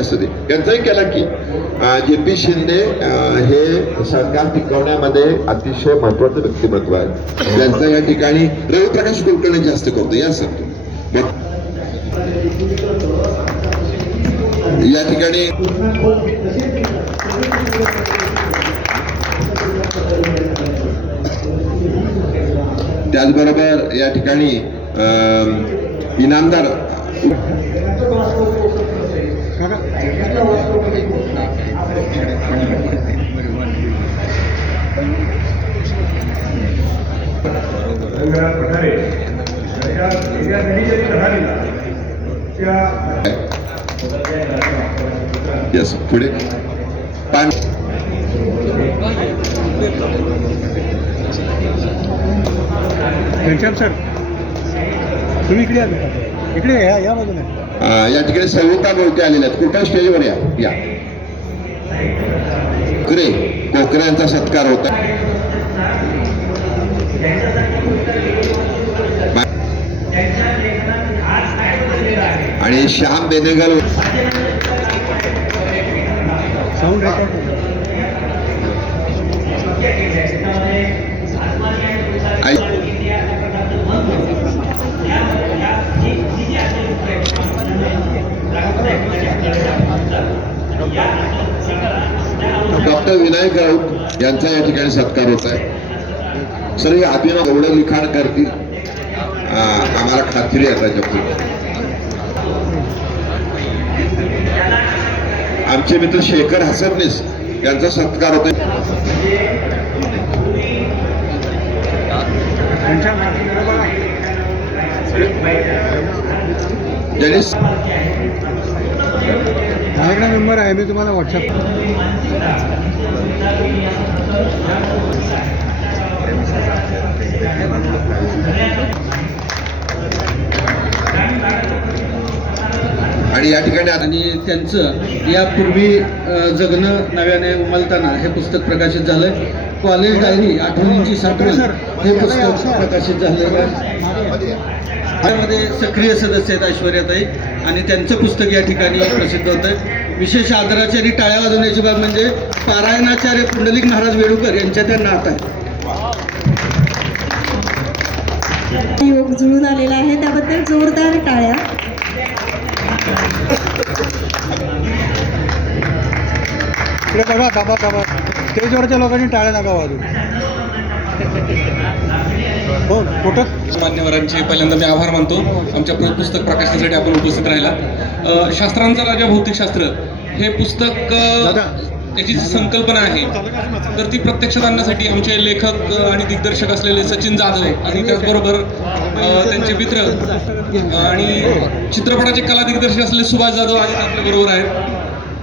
असू दे यांचाही केला की JP शिंदे हे सरकार टिकवण्यामध्ये अतिशय महत्वाचं व्यक्तिमत्व आहे. त्यांचं या ठिकाणी रविप्रकाश कुलकर्णी जास्त करतो. या सर या ठिकाणी त्याचबरोबर या ठिकाणी इनामदार यस पुढे सर तुम्ही इकडे या बाजूला या ठिकाणी संहिता गोलते आलेल्या आहेत. कुठल्या स्टेजवर या कोकरे यांचा सत्कार होता. आणि Shyam Benegal sound record doctor Vinayak Raut यांचा या ठिकाणी सत्कार होत आहे. सर हे अभिनव एवढं लिखाण करतील आम्हाला खात्री आहे. त्याच्यापुढे आमचे मित्र शेखर हसरनीस यांचा सत्कार होतोय. माझ्याकडे नंबर आहे, मी तुम्हाला व्हॉट्सअप आणि या ठिकाणी आणि त्यांचं यापूर्वी जगणं नव्याने उमलताना हे पुस्तक प्रकाशित झालं. कॉलेज डायरी आठवणींची साठवण हे पुस्तक प्रकाशित झालेलं आहे. त्यामध्ये सक्रिय सदस्य आहेत ऐश्वर्याताई आणि त्यांचं पुस्तक या ठिकाणी प्रसिद्ध होतं. विशेष आदराची आणि टाळ्या वाजवण्याची बाब म्हणजे पारायणाचार्य पुंडलिक महाराज वेळुकर यांच्या त्या नात आहे. योग जुळून आलेला आहे, त्याबद्दल जोरदार टाळ्या. इकडे बघा थांबा स्टेजवरच्या लोकांनी टाळ्या नका वाजू. हो कुठं मान्यवरांचे पहिल्यांदा मी आभार मानतो. आमच्या पुस्तक प्रकाशनासाठी आपण उपस्थित राहिला. शास्त्रांचा राजा भौतिकशास्त्र हे पुस्तक त्याची जी संकल्पना आहे तर ती प्रत्यक्षात आणण्यासाठी आमचे लेखक आणि दिग्दर्शक असलेले सचिन जाधव आणि त्याचबरोबर त्यांचे मित्र आणि चित्रपटाचे कला दिग्दर्शक असलेले सुभाष जाधव आज आपल्याबरोबर आहेत.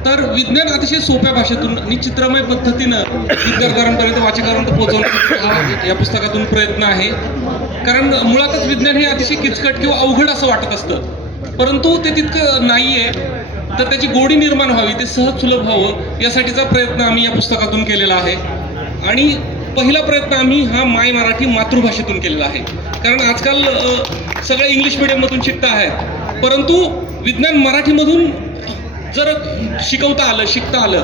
तर विज्ञान अतिशय सोप्या भाषेतून आणि चित्रमय पद्धतीनं विद्यार्थ्यांपर्यंत वाचकांपर्यंत पोहोचवण्याचा हा या पुस्तकातून प्रयत्न आहे. कारण मुळातच विज्ञान हे अतिशय किचकट किंवा अवघड असं वाटत असतं, परंतु ते तितकं नाही आहे. तर त्याची गोडी निर्माण व्हावी, ते सहज सुलभ व्हावं यासाठीचा प्रयत्न आम्ही या पुस्तकातून केलेला आहे. आणि पहिला प्रयत्न आम्ही हा माय मराठी मातृभाषेतून केलेला आहे. कारण आजकाल सगळं इंग्लिश मिडियममधून शिकता आहेत, परंतु विज्ञान मराठीमधून जर शिकता आलं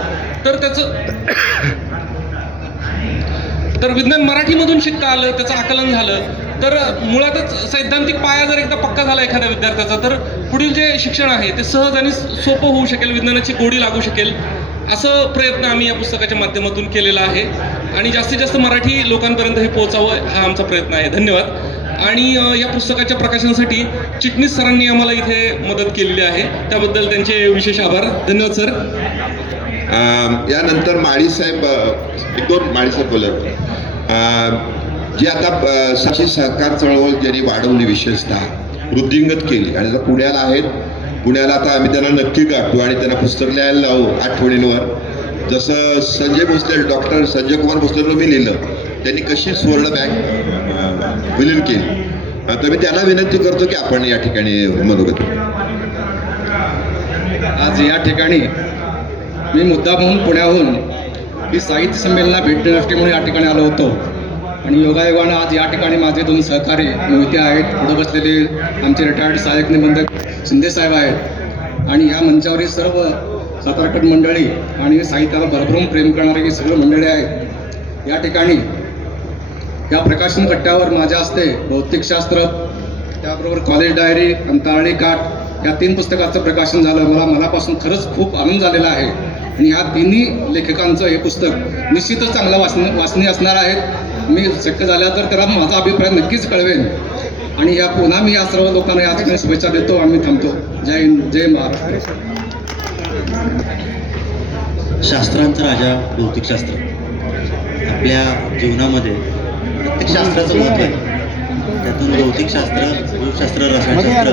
तर विज्ञान मराठीमधून शिकता आलं, त्याचं आकलन झालं तर मुळातच सैद्धांतिक पाया जर एकदा पक्का झाला एखाद्या विद्यार्थ्याचा तर पुढील जे शिक्षण आहे ते सहज आणि सोपं होऊ शकेल, विज्ञानाची गोडी लागू शकेल. असं प्रयत्न आम्ही या पुस्तकाच्या माध्यमातून केलेला आहे आणि जास्तीत जास्त मराठी लोकांपर्यंत हे पोहोचावं हा आमचा प्रयत्न आहे. धन्यवाद. आणि या पुस्तकाच्या प्रकाशनासाठी चिटणीस सरांनी आम्हाला इथे मदत केलेली आहे, त्याबद्दल त्यांचे विशेष आभार. धन्यवाद सर. यानंतर माळीसाहेब, एक दोन माळीसाहेब बोलत जे आता साक्षी सहकार चळवळ ज्यांनी वाढवली, विशेषतः वृद्धिंगत केली आणि आता पुण्याला आहेत. पुण्याला आता आम्ही त्यांना नक्की गाठू आणि त्यांना पुस्तक लिहायला लावू आठवणींवर. जसं संजय भोसले, डॉक्टर संजय कुमार भोसलेंना मी लिहिलं, त्यांनी कशी सुवर्ण बँक विलीन केली. तर मी त्यांना विनंती करतो की आपण या ठिकाणी मनोगत. आज या ठिकाणी मी मुद्दामहून पुण्याहून मी साहित्य संमेलनाला भेट देण्यासाठी म्हणून या ठिकाणी आलो होतो आणि योगायोगानं आज या ठिकाणी माझे दोन सहकारी मोहिते आहेत, पुढे बसलेले आमचे रिटायर्ड सहाय्यक निबंधक शिंदे साहेब आहेत आणि या मंचावरील सर्व सातारकट मंडळी आणि साहित्याला भरभरून प्रेम करणारी ही सर्व मंडळी आहेत. या ठिकाणी या प्रकाशन कट्ट्यावर माझ्या हस्ते भौतिकशास्त्र, त्याबरोबर कॉलेज डायरी, अंतराळी काठ या 3 पुस्तकाचं प्रकाशन झालं. मला मनापासून खरंच खूप आनंद झालेला आहे. आणि ह्या तिन्ही लेखकांचं हे पुस्तक निश्चितच चांगलं वाचनीय असणार आहे. मी शक्य झालं तर त्याला माझा अभिप्राय नक्कीच कळवेन. आणि या पुन्हा मी या सर्व लोकांना या ठिकाणी शुभेच्छा देतो. आम्ही थांबतो. जय हिंद, जय महाराष्ट्र. शास्त्रांचा राजा भौतिकशास्त्र. आपल्या जीवनामध्ये प्रत्येक शास्त्राचं महत्त्व आहे. त्यातून भौतिकशास्त्र, भूशास्त्र, रसायनशास्त्र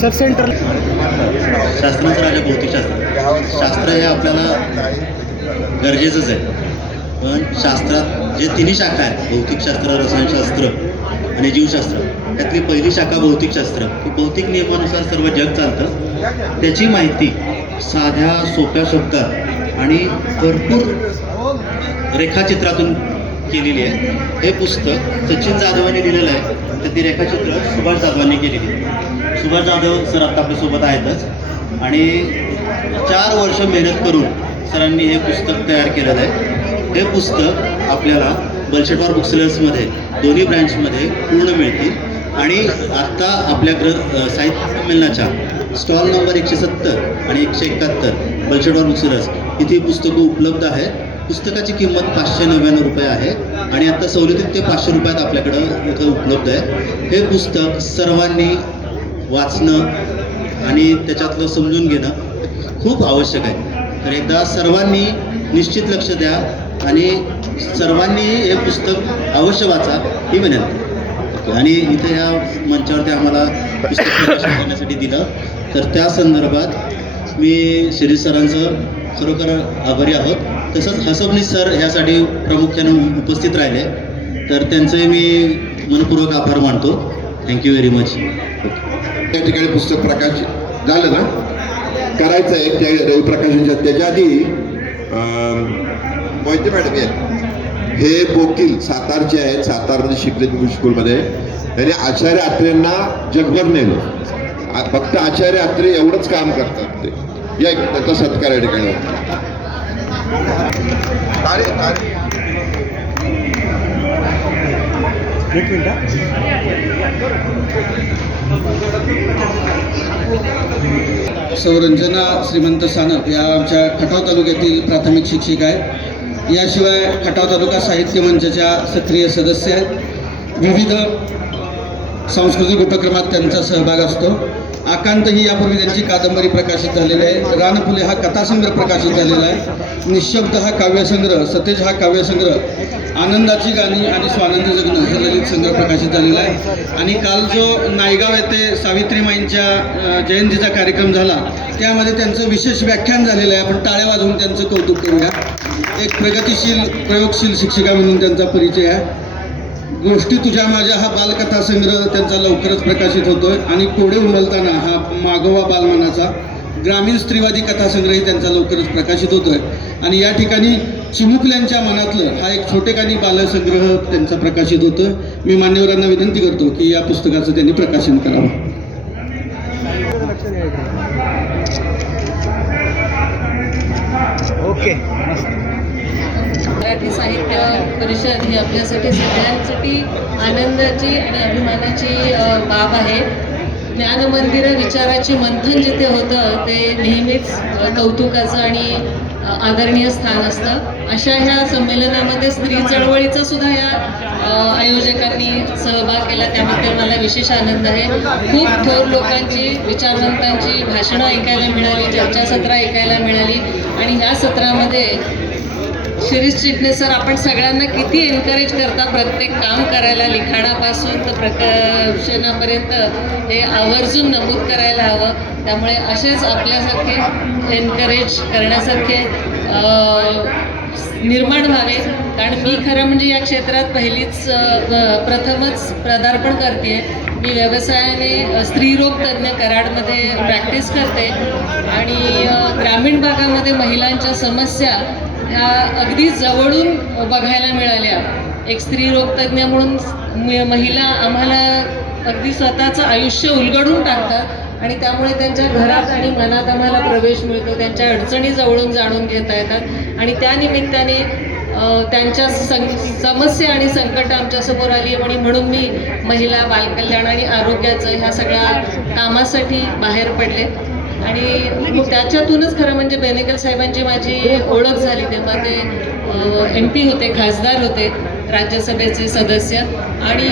सब सेंटर शास्त्रांचा राजा भौतिकशास्त्र. शास्त्र हे आपल्याला गरजेचंच आहे. पण शास्त्रात जे तिन्ही शाखा आहेत, भौतिकशास्त्र, रसायनशास्त्र आणि जीवशास्त्र, त्यातली पहिली शाखा भौतिकशास्त्र, की भौतिक नियमानुसार सर्व जग चालतं, त्याची माहिती साध्या सोप्या शब्दात आणि भरपूर रेखाचित्रातून केलेली आहे. हे पुस्तक सचिन जाधवांनी लिहिलेलं आहे. तर ती रेखाचित्र सुभाष जाधवांनी केलेली आहे. सुभाष जाधव सर आता आपल्यासोबत आहेतच. आणि 4 वर्ष मेहनत करून सरांनी हे पुस्तक तयार केलेलं आहे. हे पुस्तक आपल्याला बलशेटवार बुकसेलर्समध्ये दोन्ही ब्रँचमध्ये पूर्ण मिळतील. आणि आत्ता आपल्या साहित्य संमेलनाच्या स्टॉल नंबर 170 आणि 171 बलशेटवार बुकसेलर्स इथे पुस्तकं उपलब्ध आहेत. पुस्तकाची किंमत 599 रुपये आहे आणि आता सवलतीत ते 500 रुपयात आपल्याकडं इथं उपलब्ध आहे. हे पुस्तक सर्वांनी वाचणं आणि त्याच्यातलं समजून घेणं खूप आवश्यक आहे. तर एकदा सर्वांनी निश्चित लक्ष द्या आणि सर्वांनी हे पुस्तक अवश्य वाचा ही विनंती. आणि इथे या मंचावरती आम्हाला पुस्तक प्रकाशन करण्यासाठी दिलं, तर त्या संदर्भात मी शिरीष सरांचं खरोखर आभारी आहोत. तसंच हसबनीस सर यासाठी प्रामुख्याने उपस्थित राहिले, तर त्यांचे मी मनपूर्वक आभार मानतो. Thank you very much. त्या ठिकाणी पुस्तक प्रकाश झालं ना, करायचं आहे त्या रविप्रकाशांच्या. त्याच्या आधी मोहिते मॅडम आहेत, हे वकील सातारचे आहेत, सातारमध्ये शिकले इंग्लिश स्कूलमध्ये. त्यांनी आचार्य अत्रेंना जगभर नेलं. फक्त आचार्य अत्रे एवढंच काम करतात ते. या त्याचा सत्कार या ठिकाणी. एक मिनिट. रंजना श्रीमंत सानप या आमच्या खटाव तालुक्यातील प्राथमिक शिक्षिका आहेत. याशिवाय खटाव तालुका साहित्य मंचाच्या सक्रिय सदस्य आहेत. विविध सांस्कृतिक उपक्रमात त्यांचा सहभाग असतो. आकांत ही यापूर्वी त्यांची कादंबरी प्रकाशित झालेली आहे. रानफुले हा कथासंग्रह प्रकाशित झालेला आहे. निशब्द हा काव्यसंग्रह, सतेज हा काव्यसंग्रह, आनंदाची गाणी आणि स्वानंद जगणं हे ललित संग्रह प्रकाशित झालेला आहे. आणि काल जो नायगाव येथे सावित्रीमाईंच्या जयंतीचा कार्यक्रम झाला त्यामध्ये त्यांचं विशेष व्याख्यान झालेलं आहे. आपण टाळ्या वाजवून त्यांचं कौतुक करूया. एक प्रगतिशील प्रयोगशील शिक्षिका म्हणून त्यांचा परिचय आहे. गोष्टी तुझ्या माझ्या हा बालकथा संग्रह त्यांचा लवकरच प्रकाशित होतोय. आणि कोडे उमलताना हा मागोवा बालमनाचा ग्रामीण स्त्रीवादी कथासंग्रही त्यांचा लवकरच प्रकाशित होतोय. आणि या ठिकाणी चिमुकल्यांच्या मनातलं हा एक छोटेखानी बालसंग्रह त्यांचा प्रकाशित होतोय. मी मान्यवरांना विनंती करतो की या पुस्तकाचं त्यांनी प्रकाशन करावं. ओके. मराठी साहित्य परिषद ही आपल्यासाठी सगळ्यांसाठी आनंदाची आणि अभिमानाची बाब आहे. ज्ञानमंदिर विचाराची मंथन जिथे होतं ते नेहमीच कौतुकाचं आणि आदरणीय स्थान असतं. अशा ह्या संमेलनामध्ये स्त्री चळवळीचा सुद्धा या आयोजकांनी सहभाग केला, त्याबद्दल मला विशेष आनंद आहे. खूप थोर लोकांची, विचारवंतांची भाषणं ऐकायला मिळाली, चर्चासत्रं ऐकायला मिळाली. आणि ह्या सत्रामध्ये शिरीष चिटणीस सर आपण सगळ्यांना किती एनकरेज करता प्रत्येक काम करायला, लिखाणापासून तर प्रकाशनापर्यंत हे आवर्जून नमूद करायला हवं. त्यामुळे असेच आपल्यासारखे एनकरेज करण्यासारखे निर्माण व्हावे. कारण मी खरं म्हणजे या क्षेत्रात प्रथमच पदार्पण करते. मी व्यवसायाने स्त्रीरोग तज्ज्ञ कराडमध्ये प्रॅक्टिस करते आणि ग्रामीण भागामध्ये महिलांच्या समस्या ह्या अगदी जवळून बघायला मिळाल्या. एक स्त्रीरोग तज्ज्ञ म्हणून महिला आम्हाला अगदी स्वतःचं आयुष्य उलगडून टाकतात आणि त्यामुळे त्यांच्या घरात आणि मनात आम्हाला प्रवेश मिळतो. त्यांच्या अडचणी जवळून जाणून घेता येतात आणि त्या निमित्ताने त्यांच्या समस्या आणि संकट आमच्यासमोर आली आणि म्हणून मी महिला बालकल्याण आणि आरोग्याचं ह्या सगळ्या कामासाठी बाहेर पडले. आणि त्याच्यातूनच खरं म्हणजे बेनेगल साहेबांची माझी ओळख झाली. तेव्हा ते MP होते, खासदार होते, राज्यसभेचे सदस्य आणि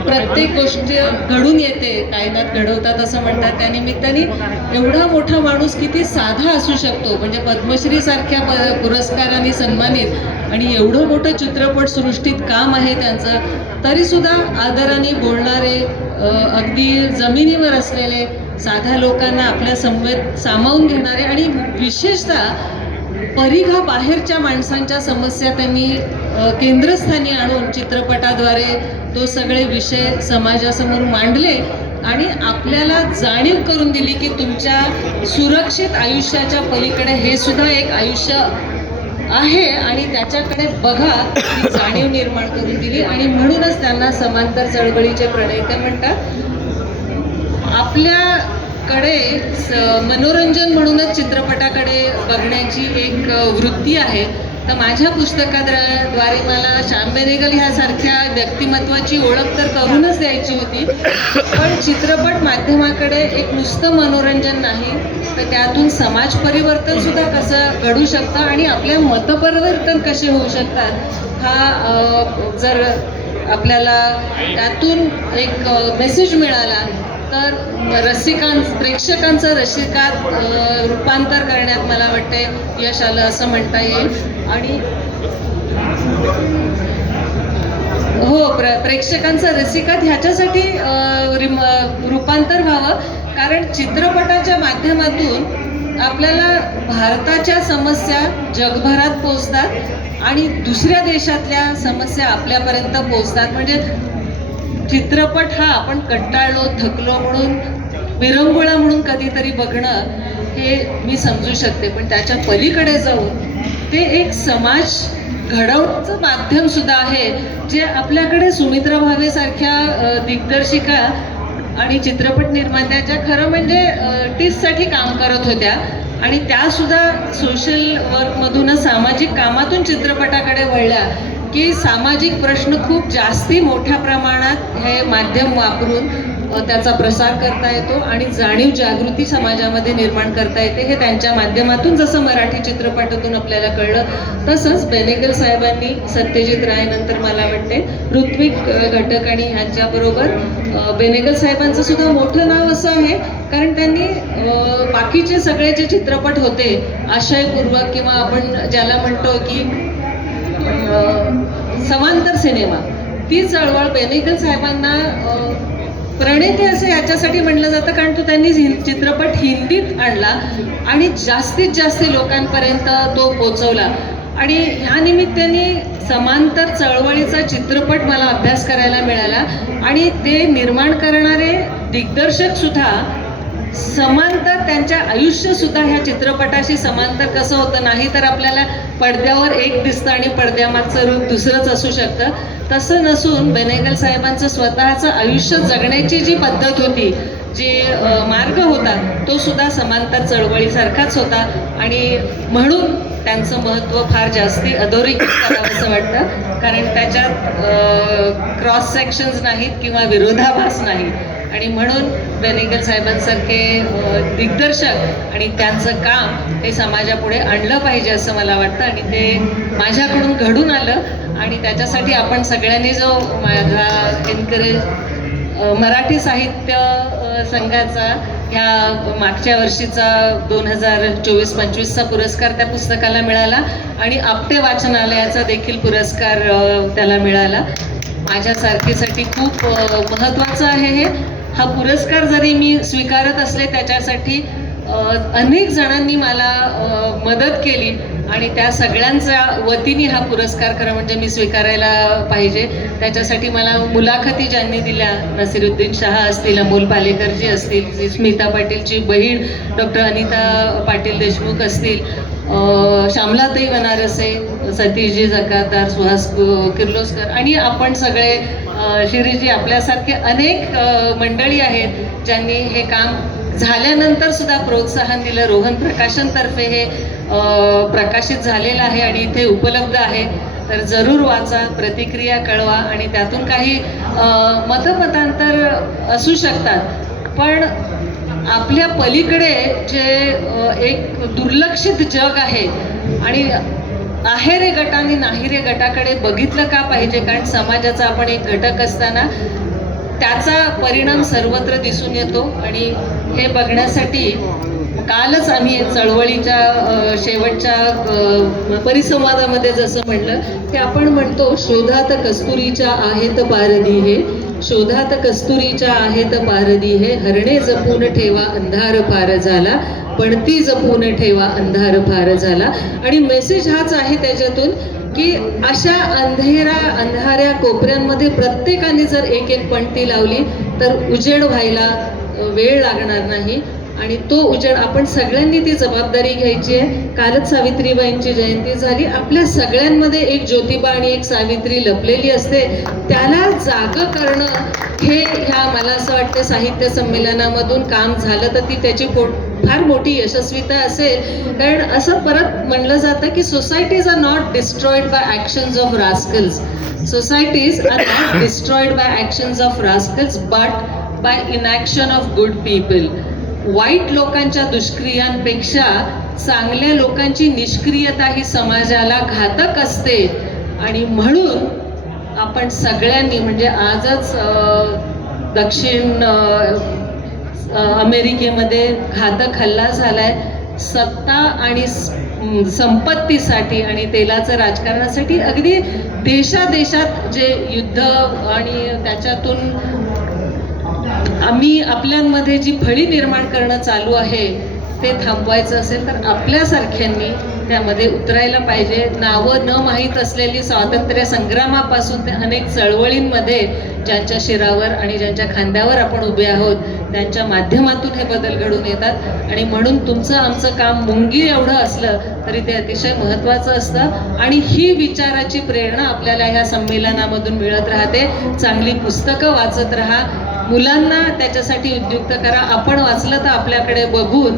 प्रत्येक गोष्ट घडून येते कायद्यात घडवतात असं म्हणतात. त्यानिमित्ताने एवढा मोठा माणूस किती साधा असू शकतो, म्हणजे पद्मश्री सारख्या पुरस्काराने सन्मानित आणि एवढं मोठं चित्रपट सृष्टीत काम आहे त्यांचं, तरीसुद्धा आदराने बोलणारे, अगदी जमिनीवर असलेले, साध्या लोकांना आपल्या सामावून घेणारे आणि विशेषतः परिघा बाहेरच्या माणसांच्या समस्या त्यांनी केंद्रस्थानी आणून चित्रपटाद्वारे तो सगळे विषय समाजासमोर मांडले आणि आपल्याला जाणीव करून दिली की तुमच्या सुरक्षित आयुष्याच्या पलीकडे हे सुद्धा एक आयुष्य आहे आणि त्याच्याकडे बघा ही जाणीव निर्माण करून दिली. आणि म्हणूनच त्यांना समांतर चळवळीचे प्रणेते म्हणतात. आपल्याकडे मनोरंजन म्हणूनच चित्रपटाकडे बघण्याची एक वृत्ती आहे. तर माझ्या पुस्तकाद्वारे मला श्याम बेनेगल ह्यासारख्या व्यक्तिमत्वाची ओळख तर करूनच द्यायची होती, पण चित्रपट माध्यमाकडे एक नुसतं मनोरंजन नाही तर त्यातून समाज परिवर्तन सुद्धा कसं घडू शकतं आणि आपल्या मतपरिवर्तन कसे होऊ शकतात हा जर आपल्याला त्यातून एक मेसेज मिळाला तर प्रेक्षकांचं रसिकात रूपांतर करण्यात मला वाटते यश आलं असं म्हणता येईल. आणि हो, प्रेक्षकांचं रसिकात ह्याच्यासाठी रूपांतर व्हावं कारण चित्रपटाच्या माध्यमातून आपल्याला भारताच्या समस्या जगभरात पोहोचतात आणि दुसऱ्या देशातल्या समस्या आपल्यापर्यंत पोहोचतात. म्हणजे चित्रपट हा आपण कंटाळलो, थकलो म्हणून विरंगुळा म्हणून कधीतरी बघणं हे मी समजू शकते, पण त्याच्या पलीकडे जाऊन ते एक समाज घडवण्याचं माध्यम सुद्धा आहे. जे आपल्याकडे सुमित्रा भावे सारख्या दिग्दर्शिका आणि चित्रपट निर्मात्याच्या खरं म्हणजे टीससाठी काम करत होत्या आणि त्यासुद्धा सोशल वर्कमधूनच सामाजिक कामातून चित्रपटाकडे वळल्या की सामाजिक प्रश्न खूप जास्ती मोठ्या प्रमाणात हे माध्यम वापरून त्याचा प्रसार करता येतो आणि जाणीव जागृती समाजामध्ये निर्माण करता येते. हे त्यांच्या माध्यमातून जसं मराठी चित्रपटातून आपल्याला कळलं तसंच बेनेगल साहेबांनी सत्यजित राय नंतर मला वाटते ऋत्विक घटक आणि ह्यांच्याबरोबर बेनेगल साहेबांचं सुद्धा मोठं नाव असं आहे कारण त्यांनी बाकीचे सगळे जे चित्रपट होते आशयपूर्वक किंवा आपण ज्याला म्हणतो की समांतर सिनेमा, ती चळवळ बेनेगल साहेबांना प्रणेते असं याच्यासाठी म्हणलं जातं कारण तो त्यांनी चित्रपट हिंदीत आणला आणि जास्तीत जास्त लोकांपर्यंत तो पोचवला. आणि ह्या निमित्ताने समांतर चळवळीचा चित्रपट मला अभ्यास करायला मिळाला आणि ते निर्माण करणारे दिग्दर्शक सुद्धा समांतर त्यांच्या आयुष्य सुद्धा ह्या चित्रपटाशी समांतर कसं होतं. नाही तर आपल्याला पडद्यावर एक दिसतं आणि पडद्यामागचं रूप दुसरंच असू शकतं. तसं नसून बेनेगल साहेबांचं स्वतःचं आयुष्य जगण्याची जी पद्धत होती, जी मार्ग होता तो सुद्धा समांतर चळवळीसारखाच होता आणि म्हणून त्यांचं महत्त्व फार जास्ती अधोरेखित करावंसं वाटतं कारण त्याच्यात क्रॉस सेक्शन्स नाहीत किंवा विरोधाभास नाही. आणि म्हणून बेनेगल साहेबांसारखे दिग्दर्शक आणि त्यांचं काम हे समाजापुढे आणलं पाहिजे असं मला वाटतं आणि ते माझ्याकडून घडून आलं आणि त्याच्यासाठी आपण सगळ्यांनी जो माझा एनकरेज मराठी साहित्य संघाचा ह्या मागच्या वर्षीचा 2024-25चा पुरस्कार त्या पुस्तकाला मिळाला आणि आपटे वाचनालयाचा देखील पुरस्कार त्याला मिळाला. माझ्यासारखीसाठी खूप महत्त्वाचं आहे हे. हा पुरस्कार जरी मी स्वीकारत असले त्याच्यासाठी अनेक जणांनी मला मदत केली आणि त्या सगळ्यांच्या वतीने हा पुरस्कार खरं म्हणजे मी स्वीकारायला पाहिजे. त्याच्यासाठी मला मुलाखती ज्यांनी दिल्या, नसिरुद्दीन शहा असतील, अमोल पालेकरजी असतील, स्मिता पाटीलची बहीण डॉक्टर अनिता पाटील देशमुख असतील, श्यामलाताई बनारसे, सतीशजी जकादार, सुहास किर्लोस्कर आणि आपण सगळे शिरीजी आपल्यासारखे अनेक मंडळी आहेत ज्यांनी हे काम झाल्यानंतर सुद्धा प्रोत्साहन दिलं. रोहन प्रकाशनतर्फे हे प्रकाशित झालेलं आहे आणि इथे उपलब्ध आहे. तर जरूर वाचा, प्रतिक्रिया कळवा आणि त्यातून काही मतमतांतर असू शकतात, पण आपल्या पलीकडे जे एक दुर्लक्षित जग आहे आणि आहे रे गट आणि नाही रे गटाकडे बघितलं का पाहिजे, कारण समाजाचा आपण एक घटक असताना त्याचा परिणाम सर्वत्र दिसून येतो. आणि हे बघण्यासाठी कालच आम्ही चळवळीच्या शेवटच्या परिसंवादामध्ये जसं म्हणलं की आपण म्हणतो शोधात कस्तुरीच्या आहेत पारधी हे, शोधात कस्तुरीच्या आहेत पारधी हे, हरणे जपून ठेवा अंधार फार झाला, पणती जपून ठेवा अंधार फार झाला. आणि मेसेज हाच आहे त्याच्यातून की अशा अंधाऱ्या कोपऱ्यांमध्ये प्रत्येकाने जर एक एक पणती लावली तर उजेड व्हायला वेळ लागणार नाही. आणि तो उजेड आपण सगळ्यांनी ती जबाबदारी घ्यायची आहे. कालच सावित्रीबाईंची जयंती झाली. आपल्या सगळ्यांमध्ये एक ज्योतिबा आणि एक सावित्री लपलेली असते. त्याला जाग करणं हे ह्या मला असं वाटतं साहित्य संमेलनामधून काम झालं तर ती त्याची फार मोठी यशस्वीता असेल. कारण असं परत म्हणलं जातं की societies are not destroyed by actions of rascals, societies are not destroyed by actions of rascals but by inaction of good people. वाईट लोकांच्या दुष्क्रियांपेक्षा चांगल्या लोकांची निष्क्रियता ही समाजाला घातक असते. आणि म्हणून आपण सगळ्यांनी म्हणजे आजच दक्षिण अमेरिकेमध्ये जे हल्ला झालाय सत्ता आणि संपत्तीसाठी आणि तेलाचं राजकारणासाठी, अगदी देशादेशात जे युद्ध आणि त्याच्यातून आम्ही आपल्यांमध्ये जी फळी निर्माण करणं चालू आहे ते थांबवायचं असेल तर आपल्यासारख्यांनी त्यामध्ये उतरायला पाहिजे. नावं न माहीत असलेली स्वातंत्र्य संग्रामापासून ते अनेक चळवळींमध्ये ज्यांच्या शिरावर आणि ज्यांच्या खांद्यावर आपण उभे आहोत त्यांच्या माध्यमातून हे बदल घडून येतात. आणि म्हणून तुमचं आमचं काम मुंगी एवढं असलं तरी ते अतिशय महत्त्वाचं असतं. आणि ही विचाराची प्रेरणा आपल्याला ह्या संमेलनामधून मिळत राहते. चांगली पुस्तकं वाचत राहा, मुलांना त्याच्यासाठी उद्युक्त करा. आपण वाचलं तर आपल्याकडे बघून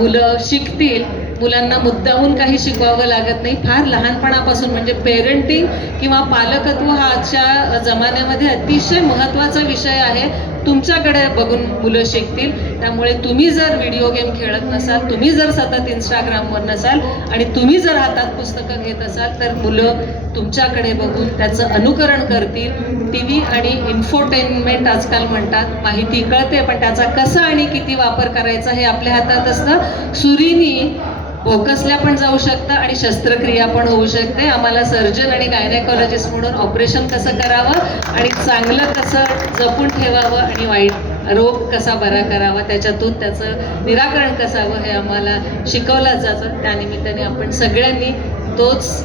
मुलं शिकतील. मुलांना मुद्दामून काही शिकवावं लागत नाही. फार लहानपणापासून म्हणजे पेरेंटिंग किंवा पालकत्व हा आजच्या जमान्यामध्ये अतिशय महत्त्वाचा विषय आहे. तुमच्याकडे बघून मुलं शिकतील. त्यामुळे तुम्ही जर व्हिडिओ गेम खेळत नसाल, तुम्ही जर सतत इंस्टाग्रामवर नसाल आणि तुम्ही जर हातात पुस्तकं घेत असाल तर मुलं तुमच्याकडे बघून त्याचं अनुकरण करतील. टी व्ही आणि इन्फोटेनमेंट आजकाल म्हणतात, माहिती कळते पण त्याचा कसा आणि किती वापर करायचा हे आपल्या हातात असतं. सुरीनी भोकसल्या पण जाऊ शकतं आणि शस्त्रक्रिया पण होऊ शकते. आम्हाला सर्जन आणि गायनेकॉलॉजिस्ट म्हणून ऑपरेशन कसं करावं आणि चांगलं कसं जपून ठेवावं आणि वाईट रोग कसा बरा करावा त्याच्यातून त्याचं निराकरण कसावं हे आम्हाला शिकवलं जातं. त्यानिमित्ताने आपण सगळ्यांनी तोच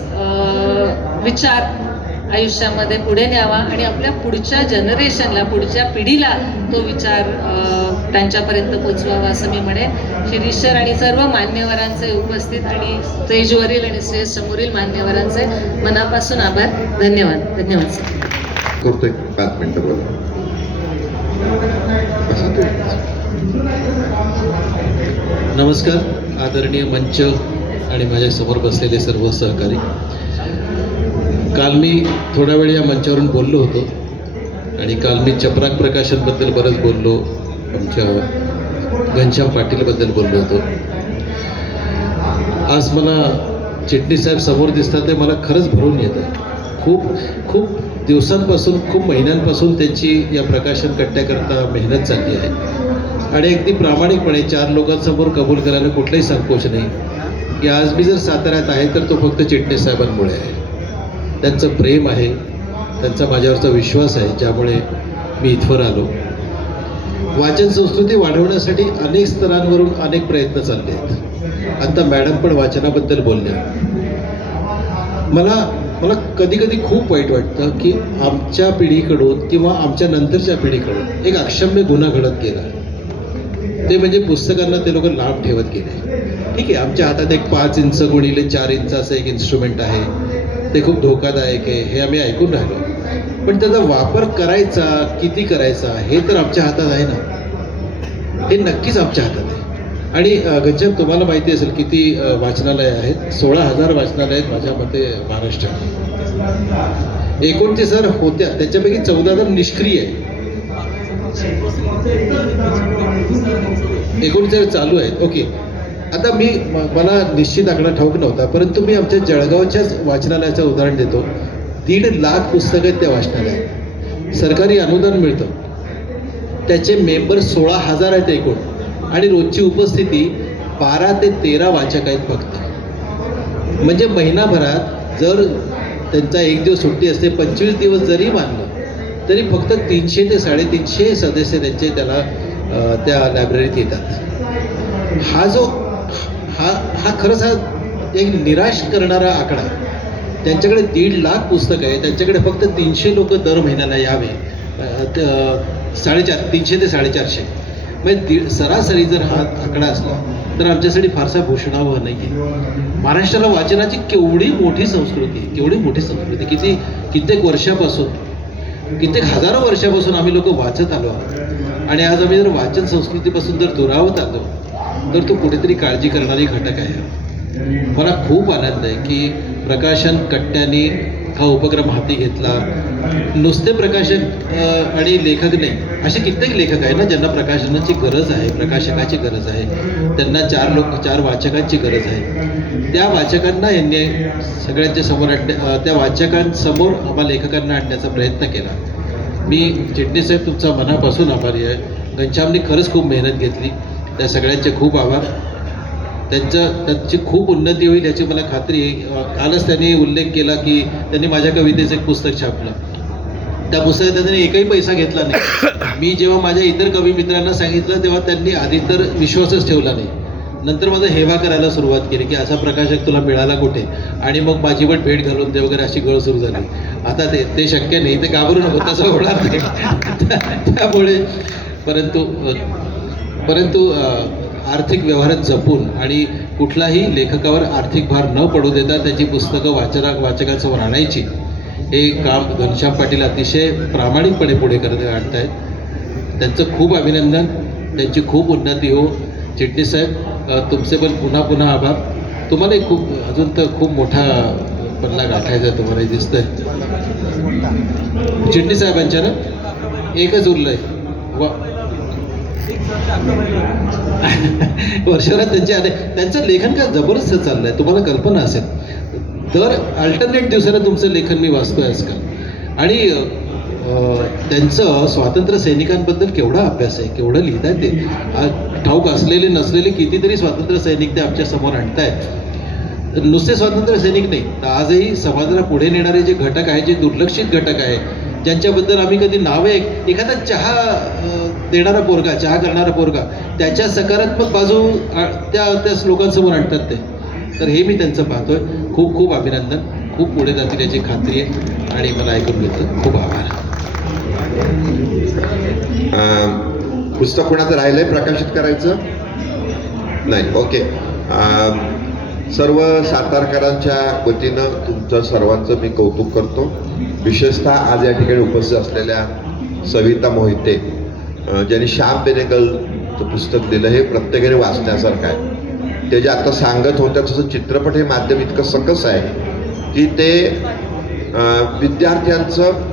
विचार आयुष्यामध्ये पुढे न्यावा आणि आपल्या पुढच्या जनरेशनला, पुढच्या पिढीला तो विचार त्यांच्यापर्यंत पोचवावा असं मी म्हणेन. शिरीष सर आणि सर्व मान्यवरांचे उपस्थित आणि स्टेजवरील आणि स्टेज समोरील मान्यवरांचे मनापासून आभार. धन्यवाद. धन्यवाद सर. करतो एक 5 मिनिटं बोला. नमस्कार आदरणीय मंच आणि माझ्यासमोर बसलेले सर्व सहकारी. काल मी थोड्या वेळ या मंचावरून बोललो होतो आणि काल मी चपराक प्रकाशनबद्दल बरंच बोललो, आमच्या घनश्याम पाटीलबद्दल बोललो होतो. आज मला चिटणीस साहेब समोर दिसतात ते मला खरंच भरून येतं. खूप दिवसांपासून, खूप महिन्यांपासून त्यांची या प्रकाशन कट्ट्याकरता मेहनत चालली आहे आणि अगदी प्रामाणिकपणे 4 लोकांसमोर कबूल करायला कुठलाही संकोच नाही की आज मी जर साताऱ्यात आहे तर तो फक्त चिटणीस साहेबांमुळे आहे. त्यांचं प्रेम आहे, त्यांचा माझ्यावरचा विश्वास आहे, ज्यामुळे मी इथवर आलो. वाचन संस्कृती वाढवण्यासाठी अनेक स्तरांवरून अनेक प्रयत्न चालले आहेत. आता मॅडम पण वाचनाबद्दल बोलल्या. मला कधी कधी खूप वाईट वाटतं की आमच्या पिढीकडून किंवा आमच्या नंतरच्या पिढीकडून एक अक्षम्य गुन्हा घडत गेला. ते म्हणजे पुस्तकांना ते लोक लांब ठेवत गेले. ठीक आहे, आमच्या हातात एक 5 इंच गुणिले 4 इंच असं एक इन्स्ट्रुमेंट आहे, ते खूप धोकादायक आहे हे आम्ही ऐकून राहिलो. पण त्याचा वापर करायचा किती करायचा हे तर आमच्या हातात आहे ना, हे नक्कीच आमच्या हातात आहे. आणि घनश्याम, तुम्हाला माहिती असेल किती वाचनालय आहेत? 16,000 वाचनालय आहेत माझ्या मते महाराष्ट्रात. 29,000 होत्या, त्याच्यापैकी 14,000 निष्क्रिय आहे, 39,000 चालू आहेत. ओके, आता मला निश्चित आकडा ठाऊक नव्हता, परंतु मी आमच्या जळगावच्याच वाचनालयाचं उदाहरण देतो. 1.5 लाख पुस्तकं आहेत त्या वाचनालयात, सरकारी अनुदान मिळतं, त्याचे मेंबर 16,000 आहेत एकूण, आणि रोजची उपस्थिती 12 ते 13 वाचक आहेत फक्त. म्हणजे महिनाभरात जर त्यांचा एक दिवस सुट्टी असते, 25 दिवस जरी मानलं तरी फक्त 300 ते 350 सदस्य त्याला त्या लायब्ररीत येतात. हा खरंच एक निराश करणारा आकडा. त्यांच्याकडे 1.5 लाख पुस्तकं आहे, त्यांच्याकडे फक्त 300 लोक दर महिन्याला यावे, 300 ते 450. म्हणजे सरासरी जर हा आकडा असला तर आमच्यासाठी फारसा भूषणावह नाही आहे. महाराष्ट्राला वाचनाची केवढी मोठी संस्कृती आहे, केवढी मोठी संस्कृती. कित्येक वर्षापासून, कित्येक हजारो वर्षापासून आम्ही लोक वाचत आलो आहोत. आणि आज आम्ही जर वाचन संस्कृतीपासून जर दुरावत आलो तर तो कुठेतरी काळजी करणारी घटक आहे. मला खूप आनंद आहे की प्रकाशन कट्ट्याने हा उपक्रम हाती घेतला. नुसते प्रकाशक आणि लेखक नाही, असे कित्येक लेखक आहे ना ज्यांना प्रकाशनाची गरज आहे, प्रकाशकाची गरज आहे, त्यांना 4 वाचकांची गरज आहे. त्या वाचकांना यांनी सगळ्यांच्या समोर त्या वाचकांसमोर आम्हा लेखकांना आणण्याचा प्रयत्न केला. मी चिटणीस साहेब तुमचा मनापासून आभारी आहे. घनश्यामने खरंच खूप मेहनत घेतली, त्या सगळ्यांचे खूप आभार. त्यांची खूप उन्नती होईल याची मला खात्री आहे. कालच त्यांनी उल्लेख केला की त्यांनी माझ्या कवितेचं एक पुस्तक छापलं. त्या पुस्तकात त्यांनी एकही पैसा घेतला नाही. मी जेव्हा माझ्या इतर कवी मित्रांना सांगितलं तेव्हा त्यांनी आधी तर विश्वासच ठेवला नाही. नंतर माझं हेवा करायला सुरुवात केली की असा प्रकाशक तुला मिळाला कुठे, आणि मग माझी पण भेट घालून दे वगैरे अशी गळ सुरू झाली. आता ते शक्य नाही, ते घाबरू नको, तसं होणार नाही. त्यामुळे परंतु आर्थिक व्यवहारात जपून आणि कुठलाही लेखकावर आर्थिक भार न पडू देता त्याची पुस्तकं वाचकांसमोर आणायची, हे काम घनश्याम पाटील अतिशय प्रामाणिकपणे पुढे आणत आहेत. त्यांचं खूप अभिनंदन, त्यांची खूप उन्नती हो. चिटणीस साहेब तुमचे पण पुन्हा पुन्हा आभार. तुम्हालाही खूप अजून तर खूप मोठा पल्ला गाठायचा तुम्हालाही दिसतंय. चिटणीस साहेबांच्या ना एकच उरलंय, वर्षभरात त्यांचं लेखन काय जबरदस्त चाललंय, तुम्हाला कल्पना असेल. दर अल्टरनेट दिवसाला तुमचं लेखन मी वाचतोय आजकाल. आणि त्यांचं स्वातंत्र्य सैनिकांबद्दल केवढा अभ्यास आहे, केवढं लिहित आहे ते. ठाऊक असलेले नसलेले कितीतरी स्वातंत्र्य सैनिक ते आमच्या समोर आणतायत. नुसते स्वातंत्र्य सैनिक नाही, तर आजही समाजाला पुढे नेणारे जे घटक आहेत, जे दुर्लक्षित घटक आहेत, ज्यांच्याबद्दल आम्ही कधी नावे, एखादा चहा देणारा पोरगा, चहा करणारा पोरगा, त्याच्या सकारात्मक बाजू त्या लोकांसमोर आणतात ते. तर हे मी त्यांचं पाहतोय. खूप खूप अभिनंदन, खूप पुढे जातील याची खात्री आहे आणि मला ऐकून घेतलं. खूप आभार. पुस्तक कोणाचं राहिलंय प्रकाशित करायचं नाही? ओके. सर्व सातारकरांच्या वतीनं तुमचं सर्वांचं मी कौतुक करतो. विशेषतः आज या ठिकाणी उपस्थित असलेल्या सविता मोहिते, ज्यांनी श्याम बेनेगलचं पुस्तक दिलं, हे प्रत्येकाने वाचण्यासारखं आहे. ते जे आता सांगत होत्या तसं चित्रपट हे माध्यम इतकं सकस आहे की ते विद्यार्थ्यांचं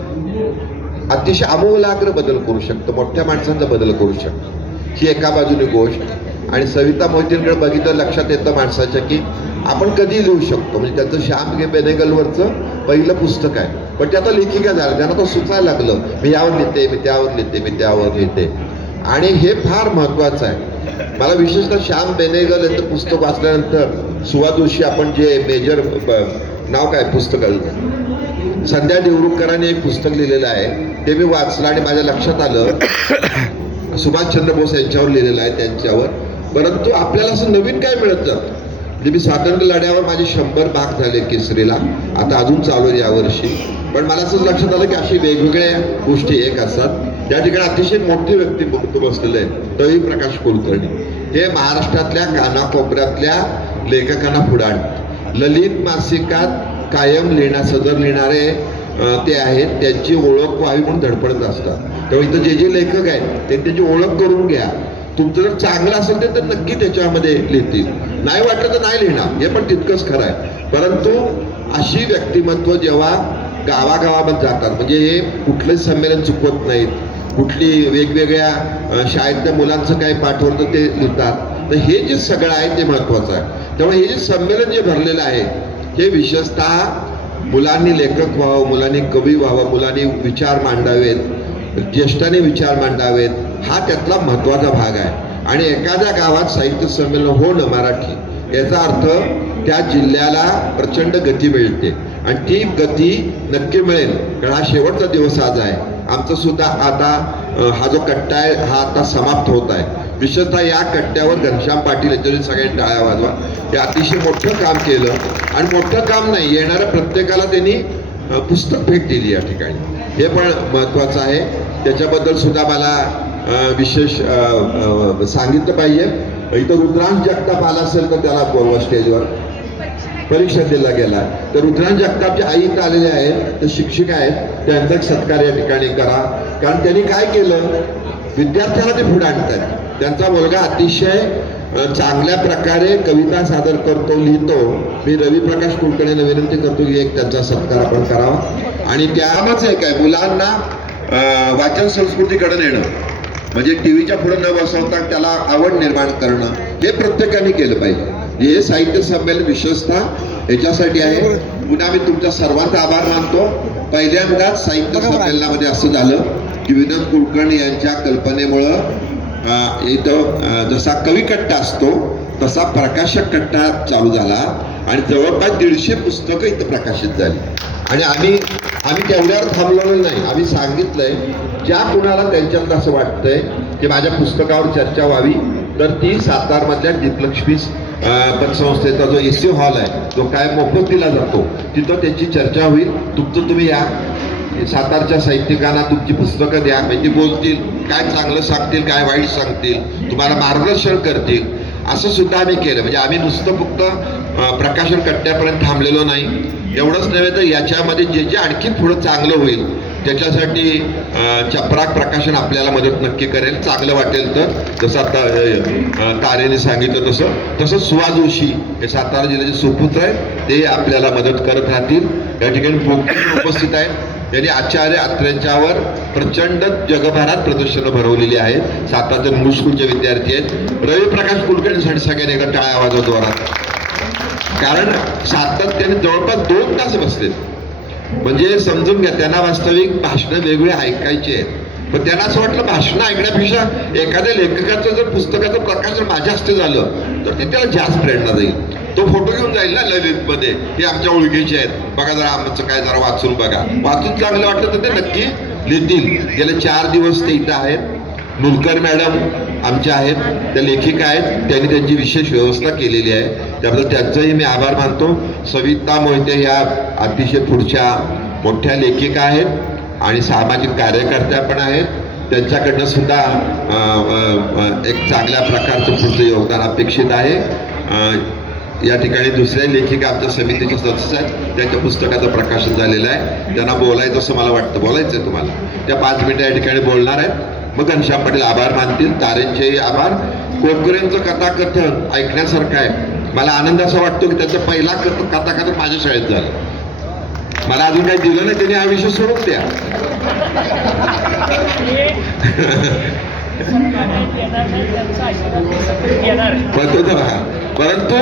अतिशय आमूलाग्र बदल करू शकतं, मोठ्या माणसांचा बदल करू शकतं. ही एका बाजूने गोष्ट. आणि सविता मोहितेंकडे बघितलं लक्षात येतं माणसाच्या की आपण कधी लिहू शकतो. म्हणजे त्यांचं श्याम बेनेगलवरचं पहिलं पुस्तक आहे, पण ते आता लेखिका झालं, त्यांना तो सुचायला लागलं, मी यावर लिहिते, मी त्यावर लिहिते, मी त्यावर लिहिते. आणि हे फार महत्त्वाचं आहे. मला विशेषतः श्याम बेनेगल यांचं पुस्तक वाचल्यानंतर सुवा जोशी, आपण जे मेजर नाव काय पुस्तकाचं, संध्या देवरुखकरांनी एक पुस्तक लिहिलेलं आहे, ते मी वाचलं आणि माझ्या लक्षात आलं सुभाषचंद्र बोस यांच्यावर लिहिलेलं आहे, त्यांच्यावर. परंतु आपल्याला असं नवीन काय मिळत जातं. म्हणजे मी स्वातंत्र्य लढ्यावर माझे 100 भाग झाले केसरीला, आता अजून चालू आहे यावर्षी. पण मला असंच लक्षात आलं की अशी वेगवेगळ्या गोष्टी एक असतात. त्या ठिकाणी अतिशय मोठी व्यक्तिमत्व बसलेलं आहे, तोही प्रकाश कुलकर्णी. हे महाराष्ट्रातल्या कानाकोपऱ्यातल्या लेखकांना पुढे आणतात. ललित मासिकात कायम सदर लिहिणारे ते आहेत त्यांची ओळख व्हावी म्हणून धडपडत असतात. तेव्हा इथं जे जे लेखक आहेत त्यांची ओळख करून घ्या. तुमचं जर चांगलं असेल तर नक्की त्याच्यामध्ये लिहितील, नाही वाटलं तर नाही लिहिणार, हे पण तितकंच खरं आहे. परंतु अशी व्यक्तिमत्व जेव्हा गावागावामध्ये जातात, म्हणजे हे कुठलंच संमेलन चुकवत नाहीत, कुठली वेगवेगळ्या शाळेतल्या मुलांचं काय पाठवलं ते लिहितात, तर हे जे सगळं आहे ते महत्त्वाचं आहे. त्यामुळे हे जे संमेलन जे भरलेलं आहे हे विशेषतः मुलांनी लेखक व्हावं, मुलांनी कवी व्हावं, मुलांनी विचार मांडावेत, ज्येष्ठांनी विचार मांडावेत, हा त्यातला महत्त्वाचा भाग आहे. आणि एखाद्या गावात साहित्य संमेलन होणं मराठी याचा अर्थ त्या जिल्ह्याला प्रचंड गती मिळते आणि ती गती नक्की मिळेल, कारण हा शेवटचा दिवस आज आहे. आमचं सुद्धा आता हा जो कट्टा आहे हा आता समाप्त होत आहे. विशेषतः या कट्ट्यावर घनश्याम पाटील यांच्यावर सगळ्यांनी टाळ्या वाजवा. हे अतिशय मोठं काम केलं आणि मोठं काम नाही, येणाऱ्या प्रत्येकाला त्यांनी पुस्तक भेट दिली या ठिकाणी, हे पण महत्त्वाचं आहे. त्याच्याबद्दल सुद्धा मला विशेष सांगितलं पाहिजे. इथं रुद्रांश जगताप आला असेल तर त्याला बोलवा स्टेजवर. परीक्षा दिला गेला तर रुद्रांश जगतापची आई इथं आलेले आहेत, तर शिक्षिका आहेत, त्यांचा एक सत्कार या ठिकाणी करा. कारण त्यांनी काय केलं, विद्यार्थ्यांना ते पुढे आणतात. त्यांचा मुलगा अतिशय चांगल्या प्रकारे कविता सादर करतो, लिहितो. मी रवी प्रकाश कुलकर्णींना विनंती करतो की एक त्यांचा सत्कार आपण करावा. आणि त्यामच एक आहे, मुलांना वाचन संस्कृतीकडे नेणं, म्हणजे टीव्हीच्या पुढे न बसवता त्याला आवड निर्माण करणं, हे प्रत्येकाने केलं पाहिजे. हे साहित्य संमेलन विशेषतः याच्यासाठी आहे. पुन्हा मी तुमच्या सर्वांचा आभार मानतो. पहिल्यांदाच साहित्य संमेलनामध्ये असं झालं की विनोद कुलकर्णी यांच्या कल्पनेमुळं इथं जसा कवी कट्टा असतो तसा प्रकाशक कट्टा चालू झाला आणि जवळपास 150 पुस्तकं इथं प्रकाशित झाली. आणि आम्ही तेवढ्यावर थांबलेलो नाही. आम्ही सांगितलंय ज्या कुणाला त्यांच्यात असं वाटतंय की माझ्या पुस्तकावर चर्चा व्हावी तर ती सातारमधल्या दीपलक्ष्मी पतसंस्थेचा जो AC हॉल आहे तो काय मोफत दिला जातो, तिथं त्याची चर्चा होईल. तुमचं तुम्ही या, सातारच्या साहित्यिकांना तुमची पुस्तकं द्या, म्हणजे बोलतील, काय चांगलं सांगतील, काय वाईट सांगतील, तुम्हाला मार्गदर्शन करतील. असं सुद्धा आम्ही केलं. म्हणजे आम्ही नुसतं फक्त प्रकाशन कट्ट्यापर्यंत थांबलेलो नाही. एवढंच नव्हे तर याच्यामध्ये जे जे आणखी पुढं चांगलं होईल त्याच्यासाठी चपराक प्रकाशन आपल्याला मदत नक्की करेल, चांगलं वाटेल तर. जसं आता तारेने सांगितलं तसं सुहा जोशी हे सातारा जिल्ह्याचे सुपुत्र आहेत, ते आपल्याला मदत करत राहतील. या ठिकाणी उपस्थित आहेत. त्यांनी आचार्य अत्र्यांच्यावर प्रचंड जगभरात प्रदर्शनं भरवलेली आहेत. सातारच्या इंग्लिश स्कूलचे विद्यार्थी आहेत. रवी प्रकाश कुलकर्णीसाठी सगळ्यांनी एकदा टाळ्या वाजवतो जोरात, कारण सातत्याने जवळपास 2 तास बसलेत. म्हणजे समजून घ्या, त्यांना वास्तविक भाषणं वेगवेगळे ऐकायची आहेत, पण त्यांना असं वाटलं भाषणं ऐकण्यापेक्षा एखाद्या लेखकाचं जर पुस्तकाचं प्रकाशन माझ्या हस्ते झालं तर ते त्याला जास्त प्रेरणा देईल. तो फोटो घेऊन जाईल ना ललितमध्ये, हे आमच्या ओळखीचे आहेत, बघा जरा आमचं काय जरा वाचून बघा. वाचून चांगलं वाटलं तर ते नक्की लिहितील. गेले 4 दिवस ते इथं आहेत. मुलकर मॅडम आमच्या आहेत, त्या लेखिका आहेत, त्यांनी त्यांची विशेष व्यवस्था केलेली आहे, त्याबद्दल त्यांचाही मी आभार मानतो. सविता मोहिते ह्या अतिशय पुढच्या मोठ्या लेखिका आहेत आणि सामाजिक कार्यकर्त्या पण आहेत. त्यांच्याकडनं सुद्धा एक चांगल्या प्रकारचं पुढचं योगदान अपेक्षित आहे. या ठिकाणी दुसऱ्या लेखिका आमच्या समितीचे सदस्य आहेत, त्यांच्या पुस्तकाचं प्रकाशन झालेलं आहे. त्यांना बोलायचं असं मला वाटतं, बोलायचं आहे तुम्हाला, त्या 5 मिनिटं या ठिकाणी बोलणार आहेत. मग घनश्याम पाटील आभार मानतील, तारेंचेही आभार. कोकरेंचं कथाकथन ऐकण्यासारखं आहे. मला आनंद असा वाटतो की त्याचा पहिला कथाकथन माझ्या शाळेत झालं. मला अजून काही दिलं नाही, त्यांनी हा विषय सोडून द्या. परंतु